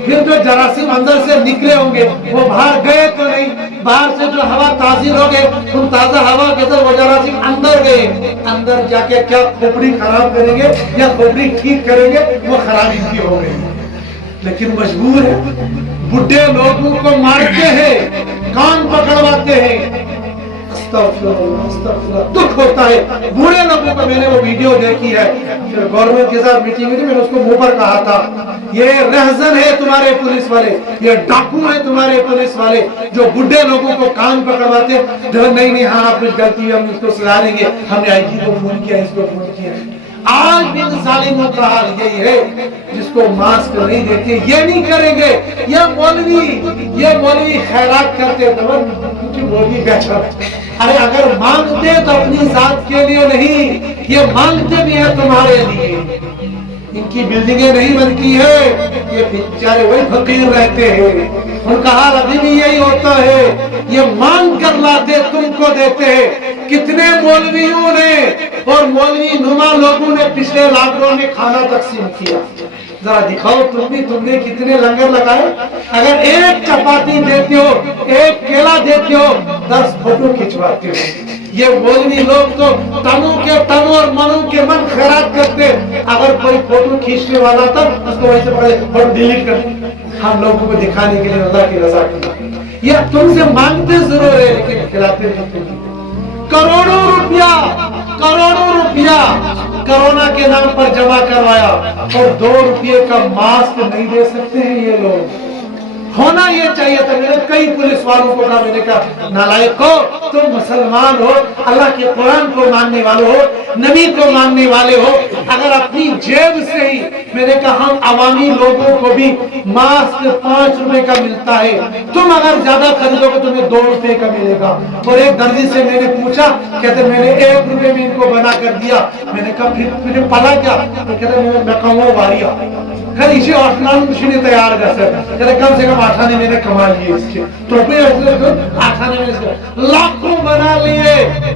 پھر جو جراثیم اندر سے نکلے ہوں گے وہ باہر گئے تو نہیں، باہر سے جو ہوا تازی ہو گئے، ان تازہ ہوا کے اندر وہ جراثیم اندر گئے، اندر جا کے کیا کھوپڑی خراب کریں گے یا کھوپڑی ٹھیک کریں گے؟ وہ خرابی کی ہو گئی، لیکن مجبور ہے، بڈھے لوگوں کو مارتے ہیں، کان پکڑواتے ہیں، دکھ ہوتا ہے بوڑھے لوگوں کا۔ میں نے وہ ویڈیو دیکھی ہے، پھر گورنمنٹ کے ساتھ میٹنگ ہوئی تھی، میں نے اس کو منہ پر کہا تھا یہ رہزن ہے تمہارے پولیس والے، یہ ڈاکو ہے تمہارے پولیس والے جو بڈھے لوگوں کو کان پکڑواتے ہیں۔ نہیں ہاں آپ کچھ غلطی ہے، ہم اس کو سزا دیں گے، ہم نے آئی جی کو فون کیا، اس کو فون کیا۔ آج بھی ظالموں کا حال یہی ہے، جس کو ماسک نہیں دیتے یہ نہیں کریں گے، یہ مولوی خیرات کرتے تو مولوی بیٹھا۔ ارے اگر مانگتے تو اپنی ذات کے لیے نہیں، یہ مانگتے بھی ہے تمہارے لیے۔ ان کی بلڈنگیں نہیں بنتی ہے، یہ بیچارے وہی فقیر رہتے ہیں، ان کا حال ابھی بھی یہی ہوتا ہے، یہ مانگ کر لاتے تم کو دیتے ہیں۔ کتنے مولویوں نے اور مولوی نما لوگوں نے پچھلے لاک ڈاؤن میں کھانا تقسیم کیا، ذرا دکھاؤ تم نے کتنے لنگر لگائے۔ اگر ایک چپاتی دیتے ہو، ایک کیلا دیتے ہو، 10 فوٹو کھچواتے ہو۔ یہ مولوی لوگ تو تنوں کے تنوں اور منوں کے من خیرات کرتے، اگر کوئی فوٹو کھینچنے والا تھا اس کو ویسے پڑے فوٹو ڈیلیٹ کر، ہم لوگوں کو دکھانے کے لیے اللہ کی رضا کے لیے۔ یہ تم سے مانگتے ضرور ہے لیکن کھلاتے نہیں۔ کروڑوں روپیہ کرونا کے نام پر جمع کروایا اور 2 روپے کا ماسک نہیں دے سکتے ہیں یہ لوگ۔ ہونا یہ چاہیے تھا، میں نے کئی پولیس والوں کو کہا، میں نے کہا نالائق ہو تم، مسلمان ہو، اللہ کے قرآن کو ماننے والے ہو، نبی کو ماننے والے ہو، اگر اپنی جیب سے ہی، میں نے کہا ہم عوامی لوگوں کو بھی ماسک 5 روپے کا ملتا ہے، تم اگر زیادہ خریدو گے تمہیں 2 روپے کا ملے گا۔ اور ایک درزی سے میں نے پوچھا، کہتے میں نے 1 روپے میں ان کو بنا کر دیا۔ میں نے کہا پھر پلا کیا؟ تو کہتے میں کماؤ باریا خیر اسی آٹھان مشینی تیار کر سکتا، کہتے کم سے کم 8 آنے میں نے کما لیے، اس کے تو 8 آنے میں لاکھوں بنا لیے۔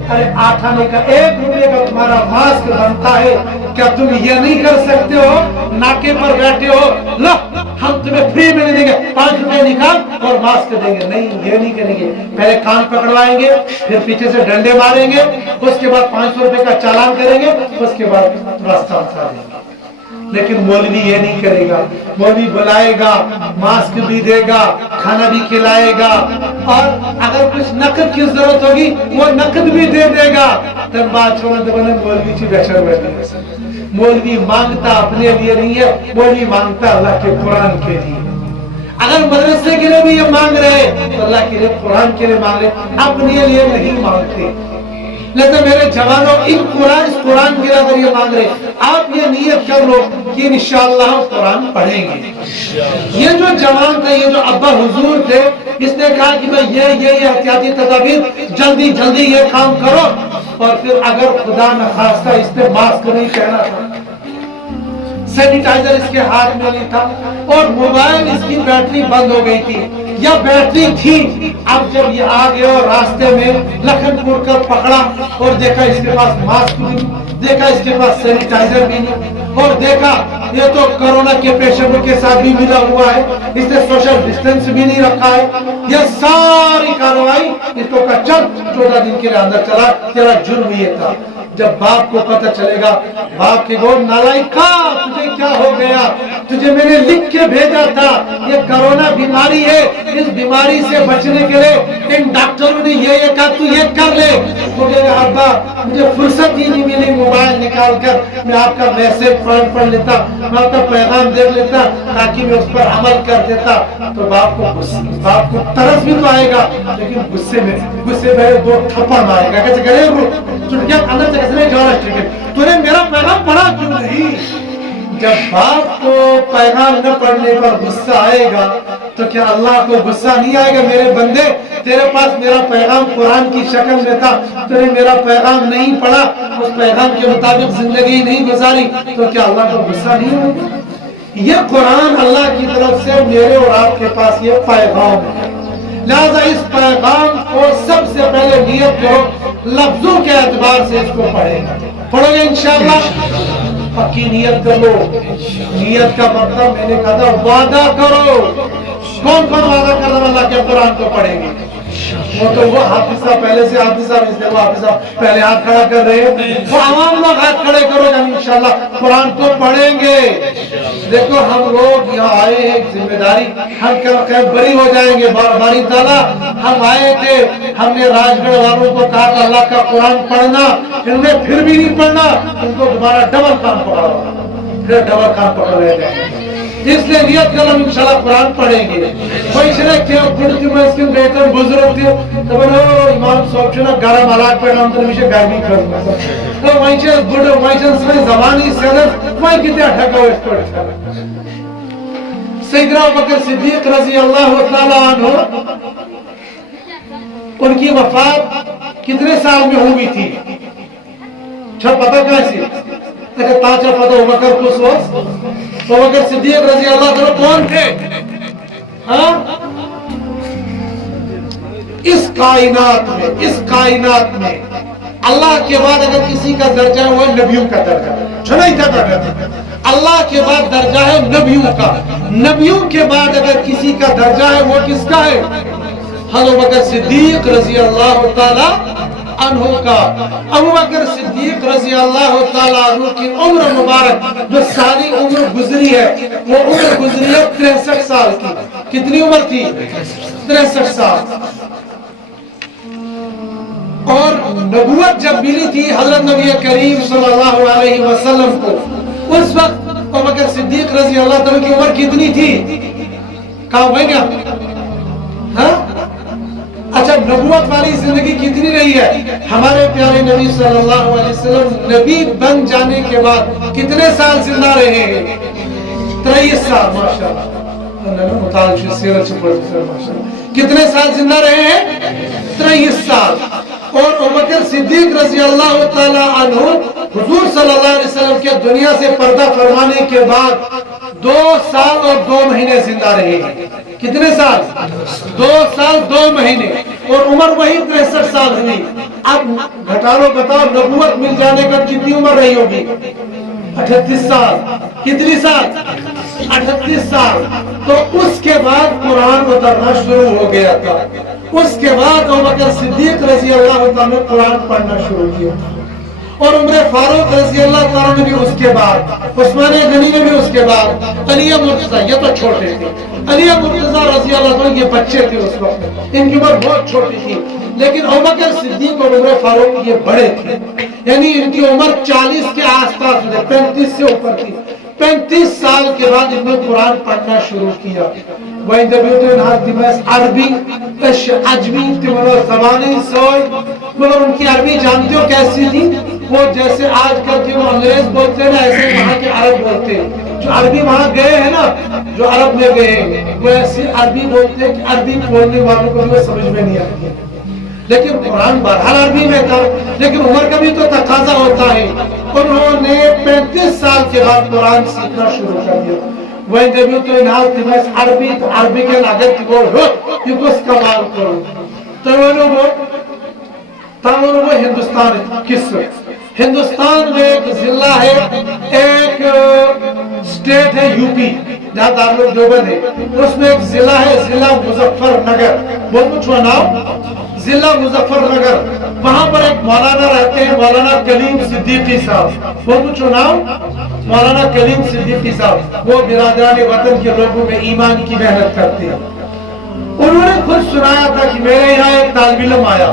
ارے 8 آنے کا 1 روپے کا تمہارا ماسک بنتا ہے، کیا تم یہ نہیں کر سکتے ہو؟ ناکے پر بیٹھے ہو، لو ہم تمہیں فری میں نہیں دیں گے، 5 روپے نکال اور ماسک دیں گے، نہیں یہ نہیں کریں گے، پہلے کان پکڑوائیں گے، پھر پیچھے سے ڈنڈے ماریں گے، اس کے بعد 500 روپے کا چالان کریں گے، اس کے بعد راستہ بتا دیں گے۔ لیکن مولوی یہ نہیں کرے گا، مولوی بلائے گا، ماسک بھی دے گا، کھانا بھی کھلائے گا، اور اگر کچھ نقد کی ضرورت ہوگی وہ نقد بھی دے دے گا۔ تب بات چھوڑا تو بولے مولوی کی بہتر بیٹھے، مولوی مانگتا اپنے لیے نہیں ہے، مولوی مانگتا اللہ کے قرآن کے لیے۔ اگر مدرسے کے لیے بھی یہ مانگ رہے تو اللہ کے لیے، قرآن کے لیے مانگ رہے، اپنے لیے نہیں مانگتے۔ لہذا میرے جوانوں، اس قرآن کے اگر یہ مانگ رہے، آپ یہ نیت کر لو کہ انشاءاللہ ہم قرآن پڑھیں گے۔ یہ جو جوان تھا، یہ جو ابا حضور تھے، اس نے کہا کہ میں یہ احتیاطی تدابیر جلدی یہ کام کرو، اور پھر اگر خدا نخواستہ اس نے ماسک نہیں پہنا تھا، سینیٹائزر اس کے ہاتھ میں نہیں تھا، اور موبائل اس کی بیٹری بند ہو گئی تھی یا بیٹری تھی، اب جب یہ آ گیا اور راستے میں لکھن پور کا پکڑا اور دیکھا اس کے پاس ماسک بھی نہیں، دیکھا اس کے پاس سینیٹائزر بھی نہیں، اور دیکھا یہ تو کورونا کے پیشنٹوں کے ساتھ بھی ملا ہوا ہے، اس نے سوشل ڈسٹینس بھی نہیں رکھا ہے، یہ ساری کارروائی اس کو کہا چل 14 دن کے لیے اندر چلا، تیرا جرم یہ تھا۔ جب باپ کو پتہ چلے گا، باپ کے گول نالائقہ تجھے کیا ہو گیا، تجھے میں نے لکھ کے بھیجا تھا یہ کرونا بیماری ہے، اس بیماری سے بچنے کے لیے ان ڈاکٹروں نے یہ کہا تو یہ کر لے۔ تو کہے گا ابا مجھے فرصت ہی نہیں ملی موبائل نکال کر میں آپ کا میسج پڑھ لیتا، میں آپ کا پیغام دیکھ لیتا تاکہ میں اس پر عمل کر دیتا۔ تو باپ کو ترس بھی تو آئے گا، لیکن غصے میں 2 تھپڑ مارے گا، کیسے کرے چٹکیاں اندر سے کیسے تو نے میرا پیغام پڑھا کیوں نہیں؟ جب باپ کو پیغام نہ پڑھنے پر غصہ آئے گا تو کیا اللہ کو غصہ نہیں آئے گا؟ میرے بندے تیرے پاس میرا پیغام قرآن کی شکل میں تھا، تو نے میرا پیغام نہیں پڑھا، اس پیغام کے مطابق زندگی نہیں گزاری، تو کیا اللہ کو غصہ نہیں ہوگا؟ یہ قرآن اللہ کی طرف سے میرے اور آپ کے پاس یہ پیغام ہے، لہذا اس پیغام کو سب سے پہلے نیت کرو، لفظوں کے اعتبار سے اس کو پڑھو گے انشاءاللہ؟ پکی نیت کر لو۔ نیت کا مطلب میں نے کہا تھا وعدہ کرو۔ کون وعدہ کر رہا اللہ کے قرآن کو پڑھیں گے؟ وہ تو وہ حافظ صاحب پہلے سے حافظ صاحب، اس لیے وہ حافظ صاحب پہلے ہاتھ کھڑا کر رہے ہیں، وہ عوام لوگ ہاتھ کھڑے کرو گے، ہم انشاءاللہ قرآن کو پڑھیں گے۔ دیکھو ہم لوگ یہاں آئے ہیں، ایک ذمہ داری، ہم کیا بری ہو جائیں گے باری تعالیٰ؟ ہم آئے تھے، ہم نے راج گڑھ والوں کو کہا کہ اللہ کا قرآن پڑھنا، ان نے پھر بھی نہیں پڑھنا، ان کو دوبارہ ڈبل کام پکڑا، پھر ڈبل کام پکڑ رہے ہیں۔ اس لیے نیت کر ہم انشاءاللہ قرآن پڑھیں گے۔ وہی سے کیا پڑھتی میں اس کے بہتر بزرگ تھی تو بولو امام صاحب چھنا گرم حالات پہ نام تو ہمیشہ گرمی کرنا تو وہی سے بڑھ وہی سے اس میں زبانی سیلر وہی کتنے اٹھکا ہوئے اس کو اٹھکا۔ سیدنا ابوبکر صدیق رضی اللہ تعالیٰ عنہ، ان کی وفات کتنے سال میں ہوئی تھی؟ چھا پتہ کیسے؟ لیکن تاچا پتہ ابوبکر کس وقت؟ ابوبکر صدیق رضی اللہ تعالیٰ کون تھے؟ اس کائنات میں اللہ کے بعد اگر کسی کا درجہ ہے وہ نبیوں کا درجہ ہے، چھنا ہی تھا درجہ، اللہ کے بعد درجہ ہے نبیوں کا، نبیوں کے بعد اگر کسی کا درجہ ہے وہ کس کا ہے؟ حضرت ابوبکر صدیق رضی اللہ تعالیٰ عنہ کا۔ ابوبکر صدیق رضی اللہ تعالیٰ عنہ کی عمر مبارک جو ساری عمر گزری ہے وہ عمر گزری ہے 63 سال کی۔ کتنی عمر تھی؟ 63 سال۔ اور نبوت جب ملی تھی حضرت نبی کریم صلی اللہ علیہ وسلم کو، اس وقت ابوبکر صدیق رضی اللہ تعالیٰ کی عمر کتنی تھی؟ کہا ہوئے گا؟ ہاں؟ اچھا نبوت والی زندگی کتنی رہی ہے؟ ہمارے پیارے نبی صلی اللہ علیہ وسلم نبی بن جانے کے بعد کتنے سال زندہ رہے ہیں؟ 23 سال۔ ماشاءاللہ کتنے سال زندہ رہے ہیں؟ 23 سال۔ اور ابوبکر صدیق رضی اللہ تعالی عنہ حضور صلی اللہ علیہ وسلم کے دنیا سے پردہ فرمانے کے بعد 2 سال اور 2 مہینے زندہ رہے ہیں۔ کتنے سال؟ 2 سال 2 مہینے، اور عمر وہی 63 سال ہوئی۔ اب گھٹا لو، بتاؤ نبوت مل جانے کا کتنی عمر رہی ہوگی؟ 38 سال۔ کتنی سال؟ 38 سال۔ تو اس کے بعد قرآن اترنا شروع ہو گیا تھا۔ اس کے بعد ابوبکر صدیق رضی اللہ تعالیٰ نے قرآن پڑھنا شروع کیا، اور عمر فاروق رضی اللہ تعالیٰ نے بھی اس کے بعد، عثمان غنی نے بھی اس کے بعد، علی مرتضیٰ یہ تو چھوٹے تھے، علی مرتضیٰ رضی اللہ تعالیٰ یہ بچے تھے اس وقت، ان کی عمر بہت چھوٹی تھی، لیکن ابوبکر صدیق اور عمر فاروق یہ بڑے تھے، یعنی ان کی عمر 40 کے آس پاس تھی، 35 سے اوپر تھی۔ 35 سال کے بعد انہوں نے قرآن پڑھنا شروع کیا۔ وَإِنْ دَبِيُتُ اِنْهَا تِمَس عربی اش عجمی تمہارا زبانی سوئی، مگر ان کی عربی جانتے ہو کیسی تھی؟ وہ جیسے آج کل کے وہ انگریز بولتے ہیں نا، ایسے وہاں کے عرب بولتے ہیں۔ جو عربی وہاں گئے ہیں نا، جو عرب میں گئے ہیں وہ ایسی عربی بولتے ہیں کہ عربی بولنے والوں کو بھی سمجھ میں نہیں آتی ہے، لیکن قرآن بہرحال عربی میں تھا، لیکن عمر کا بھی تو تقاضا ہوتا ہے۔ انہوں نے 35 سال کے بعد قرآن سیکھنا شروع کر دیا۔ وہیں جب تو انہاں تمہس عربی تو عربی کے لاغت کو ہو یہ کس کمال کرو تو وہ ہندوستان کس ہندوستان میں ایک ضلع ہے، ایک اسٹیٹ ہے یو پی جہاں دارالعلوم دیوبند ہے، اس میں ایک ضلع ہے ضلع مظفر نگر، بہت کچھ ہوا نام ضلع مظفر نگر، وہاں پر ایک مولانا رہتے ہیں، مولانا کلیم صدیقی صاحب، وہ کچھ نام مولانا کلیم صدیقی صاحب، وہ برادران وطن کے لوگوں میں ایمان کی محنت کرتے ہیں۔ انہوں نے خود سنایا تھا کہ میرے یہاں ایک طالب علم آیا،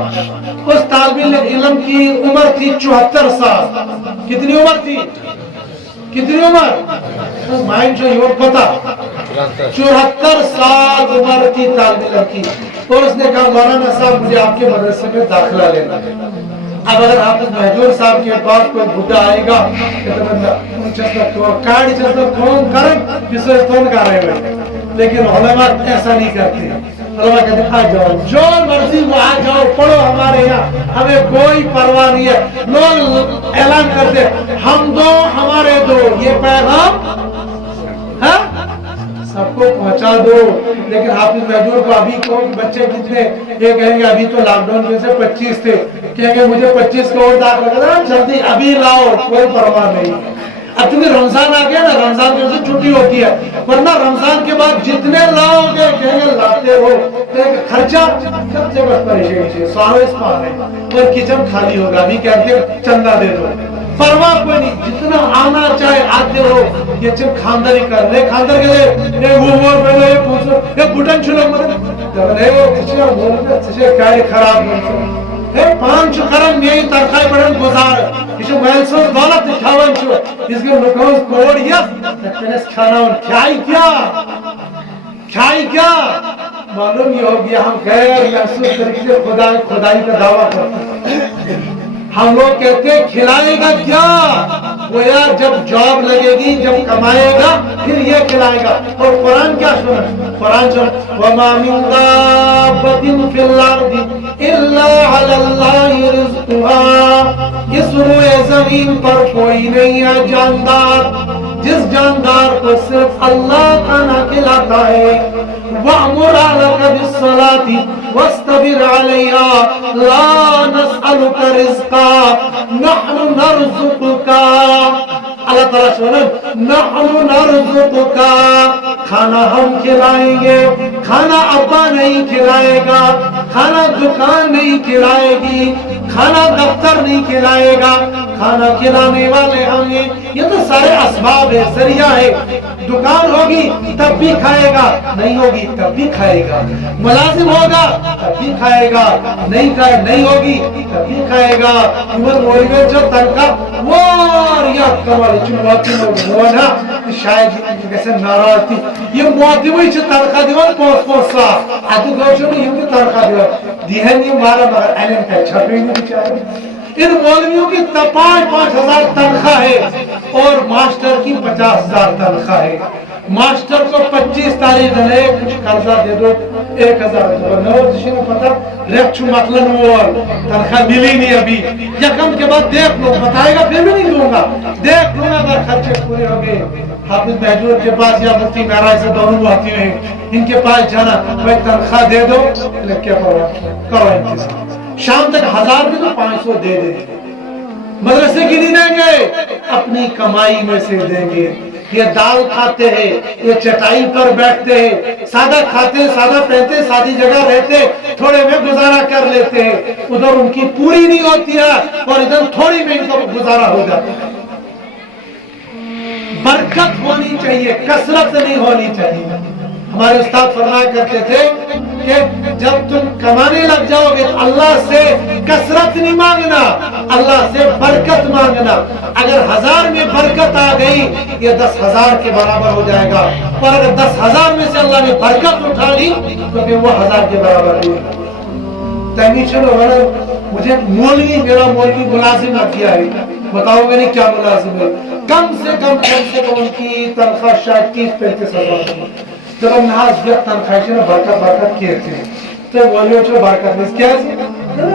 اس طالب علم کی عمر تھی 74 سال۔ کتنی عمر تھی؟ کتنی عمر؟ مائنڈ جو یہ پتا 74 سال عمر تھی طالب علم کی، اور اس نے کہا مولانا صاحب مجھے آپ کے مدرسے میں داخلہ لینا ہے۔ اب اگر حافظ محجور صاحب کے پاس کوئی بڈھا آئے گا لیکن علماء ایسا نہیں کرتے، علماء کہتے ہیں آ جاؤ جو مرضی وہ آ جاؤ پڑھو ہمارے یہاں، ہمیں کوئی پرواہ نہیں ہے۔ لوگ اعلان کرتے ہم دو ہمارے دو، یہ پیغام सबको पहुंचा दो। लेकिन हाफिज महजूर को अभी को बच्चे कितने, ये कहेंगे अभी तो लॉकडाउन में से 25 थे, कहेंगे मुझे 25 करोड़ दाखिल करना, जल्दी अभी लाओ, कोई परवाह नहीं। अब चूंकि रमजान आ गया ना, रमजान में से छुट्टी होती है, वरना रमजान के बाद जितने लाओगे कहेंगे लाते रहो, खर्चा सबसे बस परेशानी स्वावेश पाने और किचन खाली होगा। अभी कहते चंदा दे दो, परवाह कोई नहीं, जितना आना चाहे आते हो। ये सिर्फ खानदारी कर रहे, खानदार के लिए वो पहले ये पूछो ये बुटन छुलो मरे ये बोलते तसे काय खराब है 5 खरम ये तरखाई पड़न गुजार इसे मोबाइल से दौलत दिखावन छो इसके लोगों कोड या तनेस खाना और खाई क्या मालूम ये हो गया हम गैर महसूस तरीके से खुदाई का दावा करते हैं। हम लोग कहते हैं खिलाएगा क्या, वो यार जब जॉब लगेगी, जब कमाएगा फिर ये खिलाएगा। और कुरान क्या सुना, कुरान सुन वमा मिन दाब्बतिन फिल अर्दि इल्ला अलल्लाहि रिज़्कुहा, इस रोए ज़मीन पर कोई नहीं है जानदार, जिस जानदार को सिर्फ अल्लाह खाना खिलाता है। वअमुर अलका बिस्सलाति वस्तबिर अलैहा ला नस्अलुका रिज़्का नहनु नरज़ुकुका। अल्लाह ताला सुना नहनु नरज़ुकुका, खाना हम खिलाएंगे, खाना अब्बा नहीं खिलाएगा, खाना दुकान नहीं खिलाएगी, खाना दफ्तर नहीं खिलाएगा, खाना खिलाने वाले होंगे। ये तो सारे असबाब है, जरिया है। दुकान होगी तब भी खाएगा, नहीं होगी तब भी खाएगा, मुलाजिम होगा तब भी खाएगा, नहीं होगी तब भी खाएगा। जो तनख्वाह वो या कमाल वो ना शायद कैसे नाराज थी ये मोदी तनख्वाह दिवन 5-5 अदु तनख्वाह दिवन दिहन ये मारा मगर अलन का छपे बेचारे। इन मौलवियों की 5,000 तनख्वाह है और मास्टर की 50,000 तनख्वाह है। मास्टर को 25 तारीख है कुछ कर्जा दे दो 1,000 दो पता रेक्चू मतलब और तनख्वाह मिली नहीं अभी, यकम के बाद देख लो बताएगा फिर भी नहीं दूंगा, देख लूंगा अगर खर्चे पूरे हो गए। हाफिज महजूर के पास या मुफ्ती महराज से दोनों बातें हैं, इनके पास जाना भाई तनख्वाह दे दो, क्या करो इनके साथ शाम तक 1000 में तो 500 दे देंगे, मदरसे की नहीं देंगे अपनी कमाई में से देंगे। ये दाल खाते हैं, ये चटाई पर बैठते हैं, सादा खाते, सादा पहनते, सादी जगह रहते, थोड़े में गुजारा कर लेते हैं, उधर उनकी पूरी नहीं होती है और इधर थोड़ी में इनका गुजारा हो जाता है। बरकत होनी चाहिए, कसरत नहीं होनी चाहिए। हमारे उस्ताद फरमाया करते थे कि जब तुम कमाने लग जाओगे तो अल्लाह से कसरत नहीं मांगना, अल्लाह से बरकत मांगना। अगर 1000 में बरकत आ गई ये 10,000 के बराबर हो जाएगा, और अगर 10,000 में से अल्लाह ने बरकत उठा ली तो फिर वो 1000 के बराबर होगा। मुझे मेरा मौलवी मुलाजिम किया है, बताओगे नहीं क्या मुलाजिम है, कम से कम उनकी तनख्वाह शायद 30-35 हजार। जब हम नहाज तनख्वाह बरकत किए थे तो बोलियो छो बरकत में क्या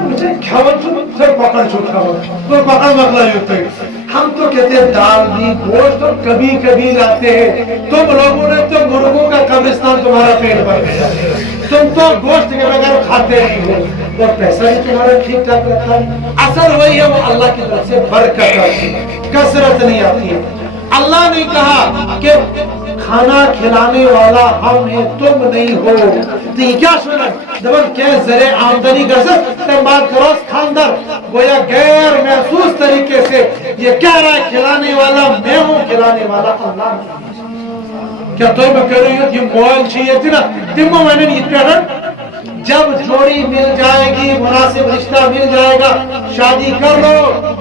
मुझे खावन छो पकड़ छो खावन तो पकड़ मकला होते। हम तो कहते हैं दाल भी गोश्त तो कभी कभी लाते हैं, तुम लोगों ने तो मुर्गों का कब्रिस्तान तुम्हारा पेट भर गया, तुम तो गोश्त के बगैर खाते नहीं हो और पैसा भी तुम्हारा ठीक ठाक रहता है। असर वही है वो अल्लाह की तरफ से बरकत आती है, कसरत नहीं आती है। अल्लाह ने कहा कि खाना खिलाने वाला हम है तुम नहीं हो, तो ये क्या सुना दबन क्या जरे आमदनी कर सकते बात करो खानदार गोया गैर महसूस तरीके से ये कह रहा है खिलाने वाला मैं हूँ, खिलाने वाला अल्लाह। क्या तो मैं कह रही हूँ कि मोबाइल चाहिए थी ना तिम्मो मैंने जब जोड़ी मिल जाएगी, मुनासिब रिश्ता मिल जाएगा, शादी कर लो,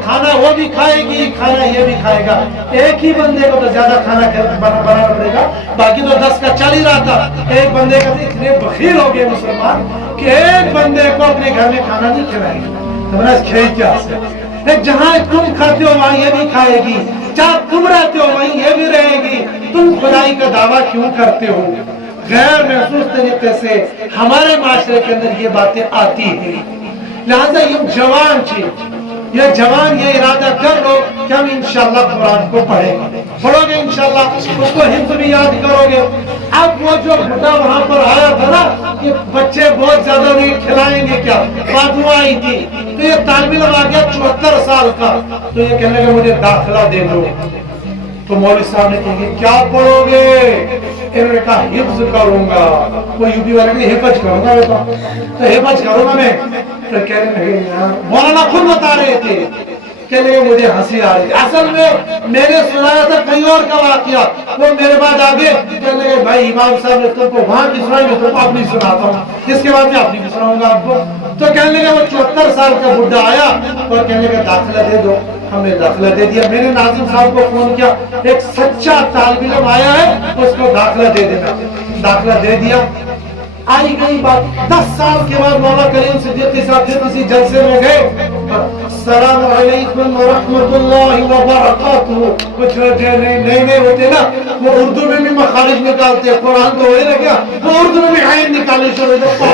खाना वो भी खाएगी, खाना ये भी खाएगा। एक ही बंदे को तो ज्यादा खाना बनाना पड़ेगा, बाकी तो 10 का चल ही रहा था। एक बंदे का तो इतने बखील हो गए मुसलमान कि एक बंदे को अपने घर में खाना नहीं खिलाएंगे। जहाँ तुम खाते हो वहाँ ये भी खाएगी, जहाँ तुम रहते हो वहीं ये भी रहेगी। तुम खुदाई का दावा क्यों करते हो? गैर महसूस तरीके से हमारे माशरे के अंदर ये बातें आती है। लिहाजा ये जवान یہ جوان یہ ارادہ کر لو کہ ہم انشاءاللہ قرآن کو پڑھیں گے، پڑھو گے انشاءاللہ، اس کو حفظ بھی یاد کرو گے۔ اب وہ جو بڑا وہاں پر آیا تھا نا کہ بچے بہت زیادہ نہیں کھلائیں گے کیا، فاطمہ آئی تھی، تو یہ طالب علم آ گیا 74 سال کا، تو یہ کہنے لگا مجھے داخلہ دے دو۔ تو مولوی صاحب نے کہا کیا پڑھو گے؟ انہوں نے کہا حفظ کروں گا۔ وہ یوپی والے نے حفظ کروں گا، تو حفظ کروں گا میں۔ تو کہنے لگے مولانا خود بتا رہے تھے، کہنے لگے مجھے ہنسی آ رہی، اصل میں میں نے سنایا تھا کہیں اور کا واقعہ، وہ میرے بعد آگے کہنے لگے بھائی امام صاحب نے تم کو وہاں کی سنائی، میں تم کو اپنی سناتا ہوں، اس کے بعد میں اپنی بھی سناؤں گا آپ کو۔ تو کہنے لگے وہ 74 سال کا بڈھا آیا اور کہنے لگا داخلہ دے دو، ہم نے داخلہ دے دیا۔ میں نے ناظم صاحب کو فون کیا، ایک سچا طالب علم آیا ہے، اس کو داخلہ دے دینا۔ داخلہ دے دیا۔ آئی گئی بات 10 سال کے بعد مولا کریم صدیقی صاحب پھر کسی جلسے میں گئے، السلام علیکم ورحمۃ اللہ وبرکاتہ۔ کچھ نئے ہوتے نا، وہ اردو میں بھی مخارج نکالتے، قرآن تو وہی رہ گیا، وہ اردو میں بھی عین نکالنے شروع ہوتے،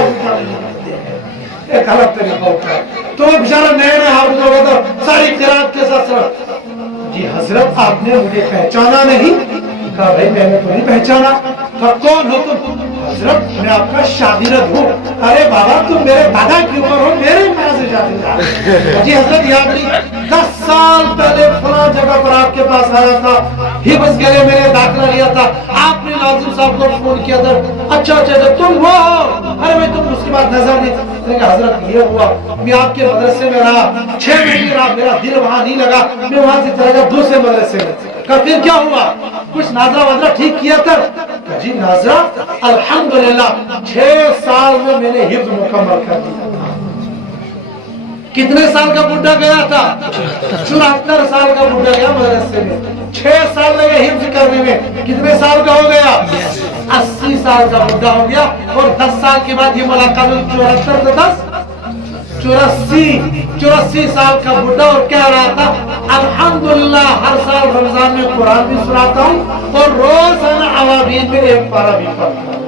ایک الگ طریقہ ہوتا ہے۔ تو وہ بیچارہ نئے حافظ ہو گیا تھا، ساری قرآن کے ساتھ جی حضرت آپ نے مجھے پہچانا نہیں؟ کہا بھائی میں نے تو نہیں پہچانا۔ کہا کون ہو تم؟ حضرت میں آپ کا شاگرد ہوں۔ ارے بابا تم میرے دادا کی عمر ہو، میرے کہاں سے شاگرد؟ جی حضرت یاد نہیں، 10 سال پہلے فلاں جگہ پر آپ کے پاس آیا تھا، حفظ کے لیے میں نے داخلہ لیا تھا، آپ نے ناظم صاحب کو فون کیا تھا، اچھا تم وہ ہو؟ ارے میں تم اس کے بعد نظر نہیں۔ حضرت یہ ہوا میں آپ کے مدرسے میں رہا 6 مہینے رہا، میرا دل وہاں نہیں لگا، میں وہاں سے چلا گیا دوسرے مدرسے میں۔ کہا پھر کیا ہوا؟ کچھ ناظرہ وادرہ ٹھیک کیا تھا؟ جی ناظرہ الحمدللہ 6 سال میں نے حفظ مکمل کر دیا۔ کتنے سال کا بڈھا گیا تھا؟ 74 سال کا بڈھا گیا مدرسے میں، 6 سال لگے حفظ کرنے میں، کتنے سال کا ہو گیا؟ 80 سال کا بڈھا ہو گیا۔ اور 10 سال کے بعد یہ ملاقات 74 سے 10 84 سال کا بڈھا، اور کہہ رہا تھا الحمدللہ ہر سال رمضان میں قرآن بھی سناتا ہوں اور روزانہ عوامین میں 1 پارہ بھی پڑھتا ہوں۔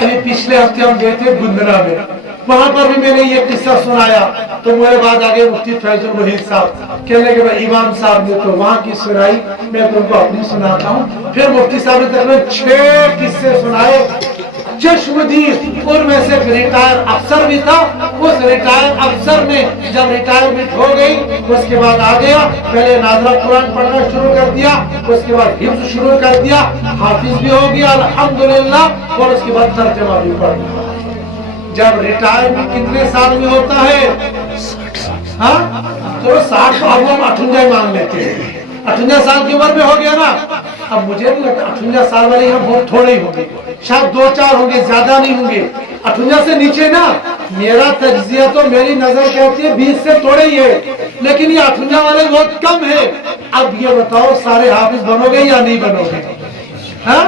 ابھی پچھلے ہفتے ہم گئے تھے گندرا میں، وہاں پر بھی میں نے یہ قصہ سنایا، تو میرے بعد آگے مفتی فیض المحیط صاحب کہنے لگے بھائی امام صاحب نے تو وہاں کی سنائی، میں تم کو اپنی سناتا ہوں۔ پھر مفتی صاحب نے تقریباً 6 قصے سنائے چشمدید، اور میں سے ریٹائر افسر بھی تھا۔ اس ریٹائر افسر نے جب ریٹائرمنٹ ہو گئی اس کے بعد آ گیا، پہلے ناظرہ قرآن پڑھنا شروع کر دیا، اس کے بعد حفظ شروع کر دیا، حافظ بھی ہو گیا الحمدللہ، اور اس کے بعد ترجمہ بھی پڑھ لیا۔ جب ریٹائرمنٹ کتنے سال میں ہوتا ہے؟ ہاں تو 60 ہم 58 مان لیتے ہیں، 58 سال کی عمر میں ہو گیا نا۔ اب مجھے نہیں لگتا 58 سال والے یہاں بہت تھوڑے ہی ہوں گے، شاید 2-4 ہوں گے، زیادہ نہیں ہوں گے۔ 58 سے نیچے نا، میرا تجزیہ تو میری نظر کہتی ہے 20 سے تھوڑے ہی ہے، لیکن یہ 58 والے بہت کم ہے۔ اب یہ بتاؤ سارے حافظ بنو گے یا نہیں بنو گے؟ ہاں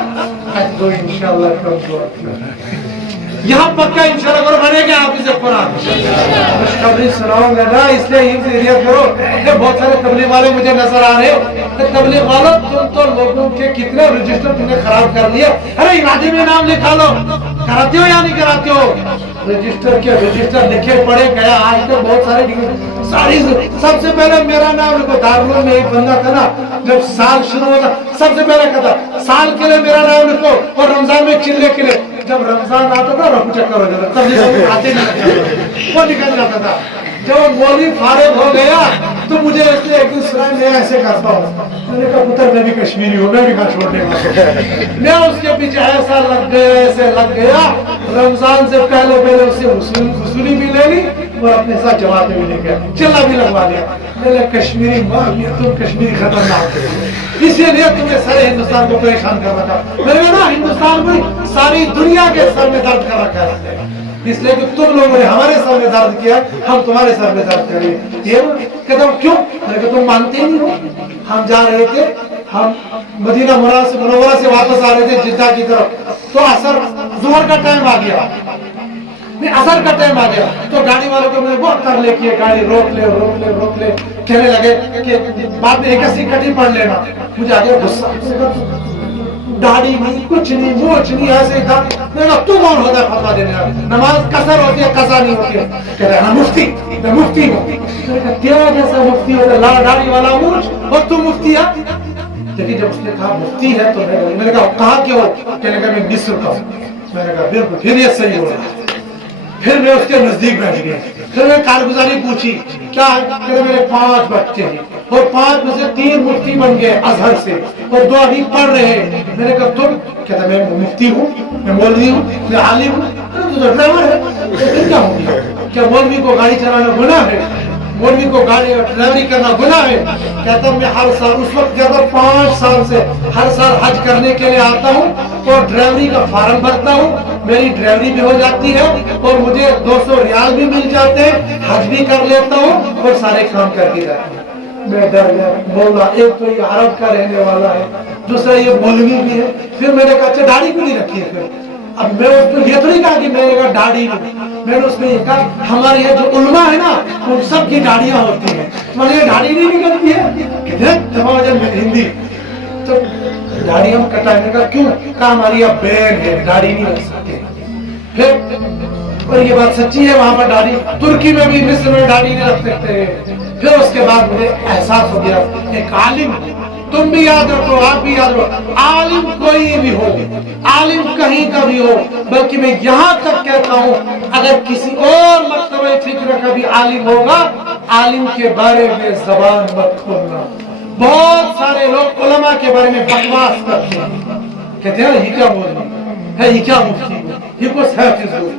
تو انشاءاللہ یہاں پکا انشاءاللہ کرو بنے گا حافظ قرآن۔ خوشخبری سناؤں گا نا، اس لیے حفظ ایریت کرو۔ بہت سارے تبلیغ والے مجھے نظر آ رہے ہیں، تبلیغ والوں تم تو لوگوں کے کتنے رجسٹر تم نے خراب کر لیے۔ ارے ارادے میں نام لکھا لو، کراتے ہو یا نہیں کراتے ہو؟ رجسٹر کے رجسٹر لکھے پڑے گیا، آج تک بہت سارے سب سے پہلے میرا نام لکھو۔ دارالعلوم میں ایک بندہ تھا نا، جب سال شروع ہوتا سب سے پہلے کہتا سال کے لیے میرا نام لکھو، اور رمضان میں چلے کے لیے جب رمضان آتا تھا رفو چکر ہو جاتا، تب یہ آتے نہیں وہ نکل جاتا تھا۔ جب مولوی فارغ ہو گیا تو مجھے اس نے ایک دن سنا میں ایسے کرتا ہوں، میں نے کہا پتر میں بھی کشمیری ہوں، میں بھی کہاں چھوڑنے کا، میں اس کے پیچھے ایسا لگ گیا ایسے لگ گیا، رمضان سے پہلے اسے وصولی بھی لے لی اور اپنے ساتھ جماعتیں بھی لے گیا، چلا بھی لگوا لیا۔ میں نے کشمیری ماں یہ تم کشمیری خطرناک ہے، اسی لیے تمہیں سارے ہندوستان کو پریشان کر رکھا۔ میں نے کہا ہندوستان کو ساری دنیا کے سر میں درد کر رکھا ہے، اس لیے کہ تم لوگوں نے ہمارے سر میں درد کیا، ہم تمہارے سر میں درد کریں۔ یہ کہتا ہوں کیوں؟ کہ تم مانتے ہی نہیں ہو۔ ہم جا رہے تھے، ہم مدینہ منورہ سے واپس آ رہے تھے جدہ کی طرف، تو عصر ظہر کا ٹائم آ گیا، عصر کا ٹائم آ گیا، تو گاڑی والوں کو میں نے بہت کر لے کیے، گاڑی روک لے، کہنے لگے کہ بعد میں ایک اسی کٹی پڑھ لینا۔ مجھے آ گیا غصہ، दाढ़ी नहीं, कुछ नहीं, मूछ नहीं, ऐसे ही था। मैंने कहा तू कौन होता है फतवा देने वाला? नमाज कसर होती है, कसा नहीं होती है? कह रहे हैं मुफ्ती, मैं मुफ्ती हूँ। मैंने कहा तेरा जैसा मुफ्ती होता, लाल दाढ़ी वाला मूछ, और तू मुफ्ती है? लेकिन जब उसने कहा मुफ्ती है तो मैंने कहा कहाँ के हो? कहने लगा मैं मिस्र का हूँ। मैंने कहा बिल्कुल, फिर ये सही हो रहा है। फिर मैं उसके नजदीक बैठ गया, फिर मैं कारगुजारी पूछी क्या है? कहते मेरे 5 बच्चे हैं और 5 में से 3 मुफ्ती बन गए अजहर से और 2 अभी पढ़ रहे हैं। मैंने कहा तुम? कहता मैं मुफ्ती हूँ, मैं मौलवी हूँ, मैं आलिम हूँ। तू तो ड्राइवर है, फिर क्या हो गया? क्या मौलवी को गाड़ी चलाना गुनाह है? मौलवी को गाड़ी ड्राइवरी करना गुनाह है? कहता मैं हर साल, उस वक्त कहता 5 साल से हर साल हज करने के लिए आता हूँ और ड्राइवरी का फार्म भरता हूँ, मेरी ड्राइवरी भी हो जाती है और मुझे 200 रियाल भी मिल जाते हैं, हज भी कर लेता हूँ और सारे काम करके जाता हूँ। मैं डर गया, बोला एक तो ये अरब का रहने वाला है, दूसरा ये मौलवी भी है। फिर मैंने कहा अच्छा दाढ़ी क्यों नहीं रखी है? फिर अब मैं उसको ये तो नहीं कहा कि मेरे का दाढ़ी नहीं, मैंने उसमें ये कहा हमारे यहाँ जो उलमा है ना उन सब की दाढ़ियाँ होती हैं, तुम्हारे यहाँ दाढ़ी नहीं निकलती है? कितने हिंदी तो दाढ़ी हम कटाने का क्यों? कहा हमारी यहाँ बैन है, दाढ़ी नहीं रख सकते। फिर और ये बात सच्ची है, वहां पर दाढ़ी, तुर्की में भी, मिस्र में दाढ़ी नहीं रख सकते। फिर उसके बाद मुझे एहसास हो गया एक आलिम, तुम भी याद रखो, आप भी याद रखो, आलिम कोई भी हो, आलिम कहीं का भी हो, बल्कि मैं यहाँ तक कहता हूँ अगर किसी और मकतबे फिक्र का भी आलिम होगा, आलिम के बारे में जबान मत खोलना। बहुत सारे लोग उलमा के बारे में बकवास करते हैं, कहते हैं ये क्या बोल रहे हैं, ये क्या मुफ्ती है, ये कुछ है फिजूल।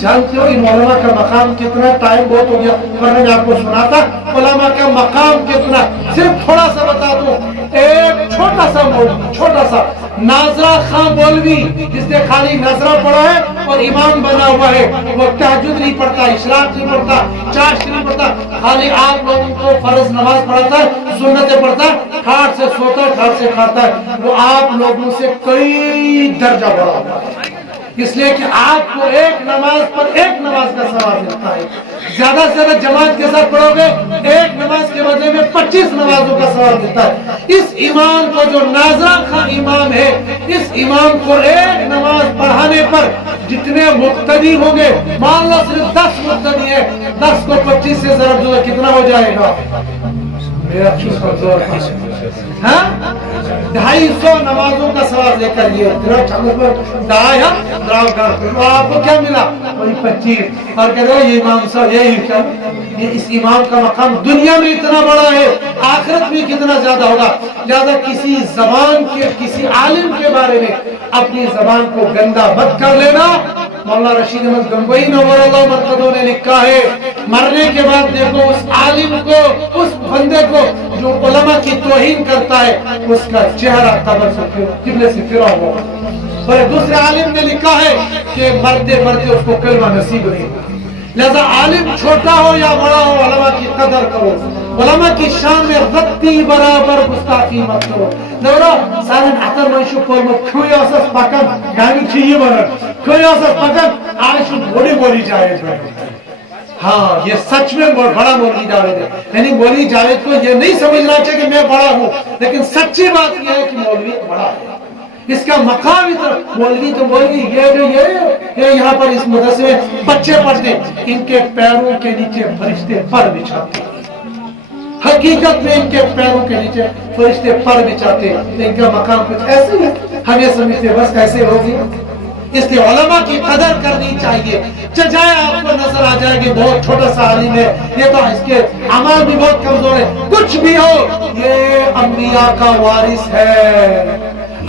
जानते हो इन उलमा का मकाम कितना? टाइम बहुत हो गया वरना मैं आपको सुनाता उलमा का मकाम कितना। सिर्फ थोड़ा सा बता दूं, एक छोटा सा मौलवी, छोटा सा नाजरा खां मौलवी जिसने खाली नजरा पढ़ा है और इमाम बना हुआ है, वो तहज्जुद नहीं पढ़ता, इशराक नहीं पढ़ता, चाश नहीं पढ़ता, खाली आप लोगों को फर्ज नमाज पढ़ाता है, सुन्नतें पढ़ता है, खाट से सोता है, खाट से खाता है। वो आप लोगों से कई दर्जा बड़ा हुआ है, इसलिए कि आपको एक नमाज पर एक नमाज का सवाब मिलता है। ज्यादा से ज्यादा जमात के साथ पढ़ोगे, एक नमाज के बदले में 25 नमाजों का सवाब मिलता है। इस इमाम को, जो नाजरा खां इमाम है, इस इमाम को एक नमाज पढ़ाने पर जितने मुक्तदी होंगे, मान लो सिर्फ 10 मुक्तदी है, 10 को 25 से जरूर दो, कितना हो जाएगा? मेरा 250 नमाजों का सवाब लेकर ये आपको क्या मिला? वही 25। और कह रहे ये इमाम साहब, ये इस इमाम का मकाम दुनिया में इतना बड़ा है, आखिरत में कितना ज्यादा होगा। ज्यादा किसी जबान के, किसी आलिम के बारे में अपनी जबान को गंदा मत कर लेना। मौलाना रशीद अहमद गंगोई नव्वरअल्लाह मरकज़ो ने लिखा है, मरने के बाद देखो उस आलिम को, उस बंदे को जो उलमा की तौहीन करता है, उसका चेहरा कब्र से किबले से फिरा हुआ। और दूसरे आलिम ने लिखा है कि मरते मरते उसको कलमा नसीब नहीं हुआ। लिहाजा आलिम छोटा हो या बड़ा हो, उलमा की कदर करो, उलमा की शान में रत्ती बराबर गुस्ताखी मत करो। Doğru, senin atarman şu formu köy asas bakan, yani çiğ var. Köy asas bakan, आज बोली बोली जावेद है। हाँ, ये सच में बड़ा मौलवी जावेद है। यानी मौलवी जावेद को ये नहीं समझना चाहिए कि मैं बड़ा हूँ, लेकिन सच्ची बात यह है कि मौलवी बड़ा है। इसका मकाम इतना, मौलवी तो मौलवी, ये यहाँ पर इस मदरसे में बच्चे पढ़ते, इनके पैरों के नीचे फरिश्ते पर बिछाते। हकीकत में इनके पैरों के नीचे फरिश्ते पर बिछाते, इनका मकाम कुछ ऐसे है। हम ये समझते बस ऐसे होगी, इसलिए उलमा की कदर करनी चाहिए। चाहे आपको नजर आ जाएगी बहुत छोटा सा आलिम है, ये तो इसके अमाल भी बहुत कमजोर है, कुछ भी हो, ये अंबिया का वारिस है।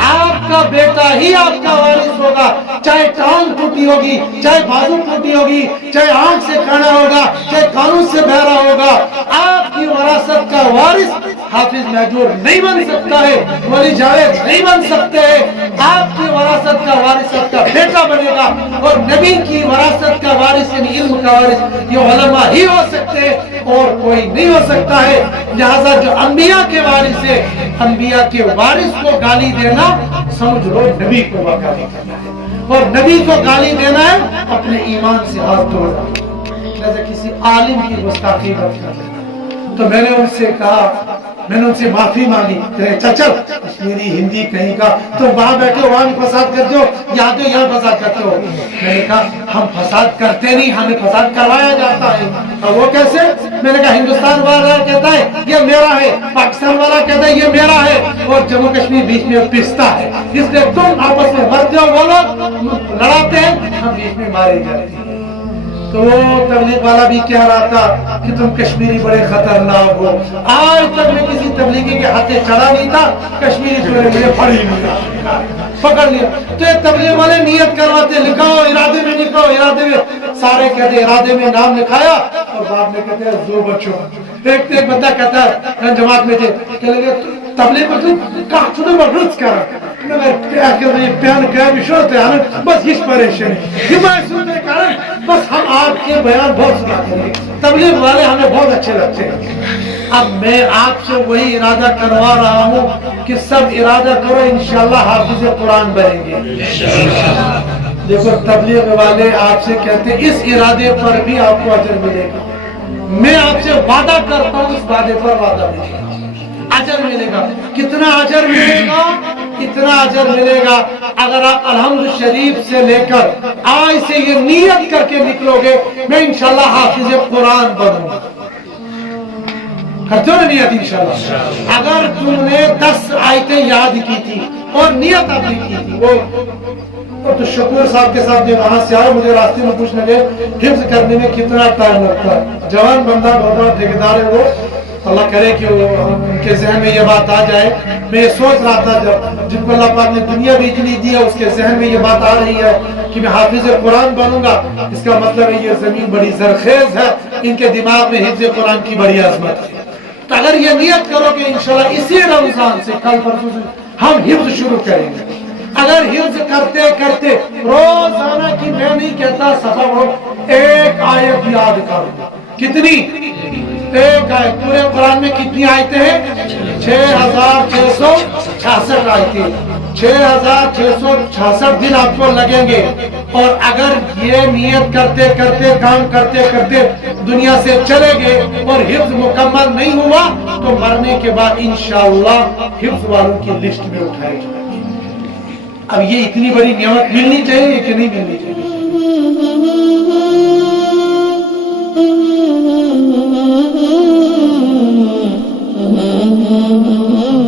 आपका बेटा ही आपका वारिस होगा, चाहे टांग टूटी होगी, चाहे बाजू टूटी होगी, चाहे आंख से काना होगा, चाहे कानून से बहरा होगा, आपकी वरासत का वारिस हाफिज महजूर नहीं बन सकता है, वली जावेद नहीं बन सकते हैं। आपकी वरासत का वारिस आपका बेटा बनेगा, और नबी की वरासत का वारिस यानी इल्म का वारिस ये उलमा ही हो सकते हैं, और कोई नहीं हो सकता है। लिहाजा जो अंबिया के वारिस है, अंबिया के वारिस को गाली देना समझ लो नबी को गाली करना है, और नबी को गाली देना है अपने ईमान से हाथ धोना। जैसे किसी आलिम की गुस्ताखी मत करना। तो मैंने उनसे कहा میں نے ان سے معافی مانگی، چچا کشمیری ہندی کہیں کا، تم وہاں بیٹھے ہو وہاں بھی فساد کرتے ہو، یہاں تو یہاں فساد کرتے ہو۔ میں نے کہا ہم فساد کرتے نہیں، ہمیں فساد کروایا جاتا ہے۔ اور وہ کیسے؟ میں نے کہا ہندوستان والا کہتا ہے یہ میرا ہے، پاکستان والا کہتا ہے یہ میرا ہے، اور جموں کشمیر بیچ میں پستا ہے، اس لیے تم آپس میں مرتے ہو، وہ لوگ لڑاتے ہیں، ہم بیچ میں مارے جاتے ہیں۔ تو وہ تبلیغ والا بھی کہہ رہا تھا کہ تم کشمیری بڑے خطرناک ہو، آج تک میں کسی تبلیغی کے ہاتھے چڑھا نہیں تھا، کشمیری سورے مجھے پڑھ ہی نہیں پکڑ لیا۔ تو یہ تبلیغ والے نیت کرواتے، لکھاؤ ارادے میں، لکھاؤ ارادے میں، سارے کہتے ارادے میں نام لکھایا، اور بعد میں کہتے ہیں دو بچوں۔ ایک بندہ کہتا ہے جماعت میں تھے، کہنے لگے تبلیغ میں تم کہتے ہیں رچ کر بس یہ پریشانی بس ہم آپ کے بیان بہت سناتے ہیں، تبلیغ والے ہمیں بہت اچھے لگتے ہیں۔ اب میں آپ سے وہی ارادہ کروا رہا ہوں کہ سب ارادہ کرو انشاءاللہ حافظ قرآن بنیں گے۔ دیکھو تبلیغ والے آپ سے کہتے ہیں اس ارادے پر بھی آپ کو اجر ملے گا، میں آپ سے وعدہ کرتا ہوں اس وعدے پر وعدہ ملے گا، اجر ملے گا۔ کتنا اجر ملے گا؟ اتنا اجر ملے گا اگر آپ الحمد شریف سے لے کر آج سے یہ نیت کر کے نکلو گے میں انشاءاللہ حافظ قرآن بنوں گا۔ کرتے ہو نا نیت انشاءاللہ؟ اگر تم نے 10 آیتیں یاد کی تھی اور نیت اپنی کی تھی، وہ تو شکور صاحب کے ساتھ جو وہاں سے آئے مجھے راستے میں پوچھنے گئے حفظ کرنے میں کتنا ٹائم لگتا ہے؟ جوان بندہ بہت بڑا ٹھیکیدار ہے وہ، اللہ کرے کہ ان کے ذہن میں یہ بات آ جائے۔ میں یہ سوچ رہا تھا جن کو اللہ پاک نے دنیا بھی اتنی دی ہے اس کے ذہن میں یہ بات آ رہی ہے کہ میں حافظ قرآن بنوں گا، اس کا مطلب ہے یہ زمین بڑی زرخیز ہے، ان کے دماغ میں حفظ قرآن کی بڑی عظمت ہے۔ تو اگر یہ نیت کرو کہ انشاءاللہ اسی رمضان سے کل پرسوں سے ہم حفظ شروع کریں گے، اگر حفظ کرتے کرتے روزانہ کی میں نہیں کہتا صفحہ ہو ایک آیت یاد کرو، کتنی؟ ایک آیت۔ پورے قرآن میں کتنی آیتیں ہیں؟ 6666 آیتیں، 6666 دن آپ کو لگیں گے۔ اور اگر یہ نیت کرتے کرتے کام کرتے کرتے دنیا سے چلے گئے اور حفظ مکمل نہیں ہوا تو مرنے کے بعد انشاءاللہ حفظ والوں کی لسٹ میں اٹھائے جائیں گے۔ اب یہ اتنی بڑی نعمت ملنی چاہیے کہ نہیں ملنی چاہیے؟ Mm-hmm.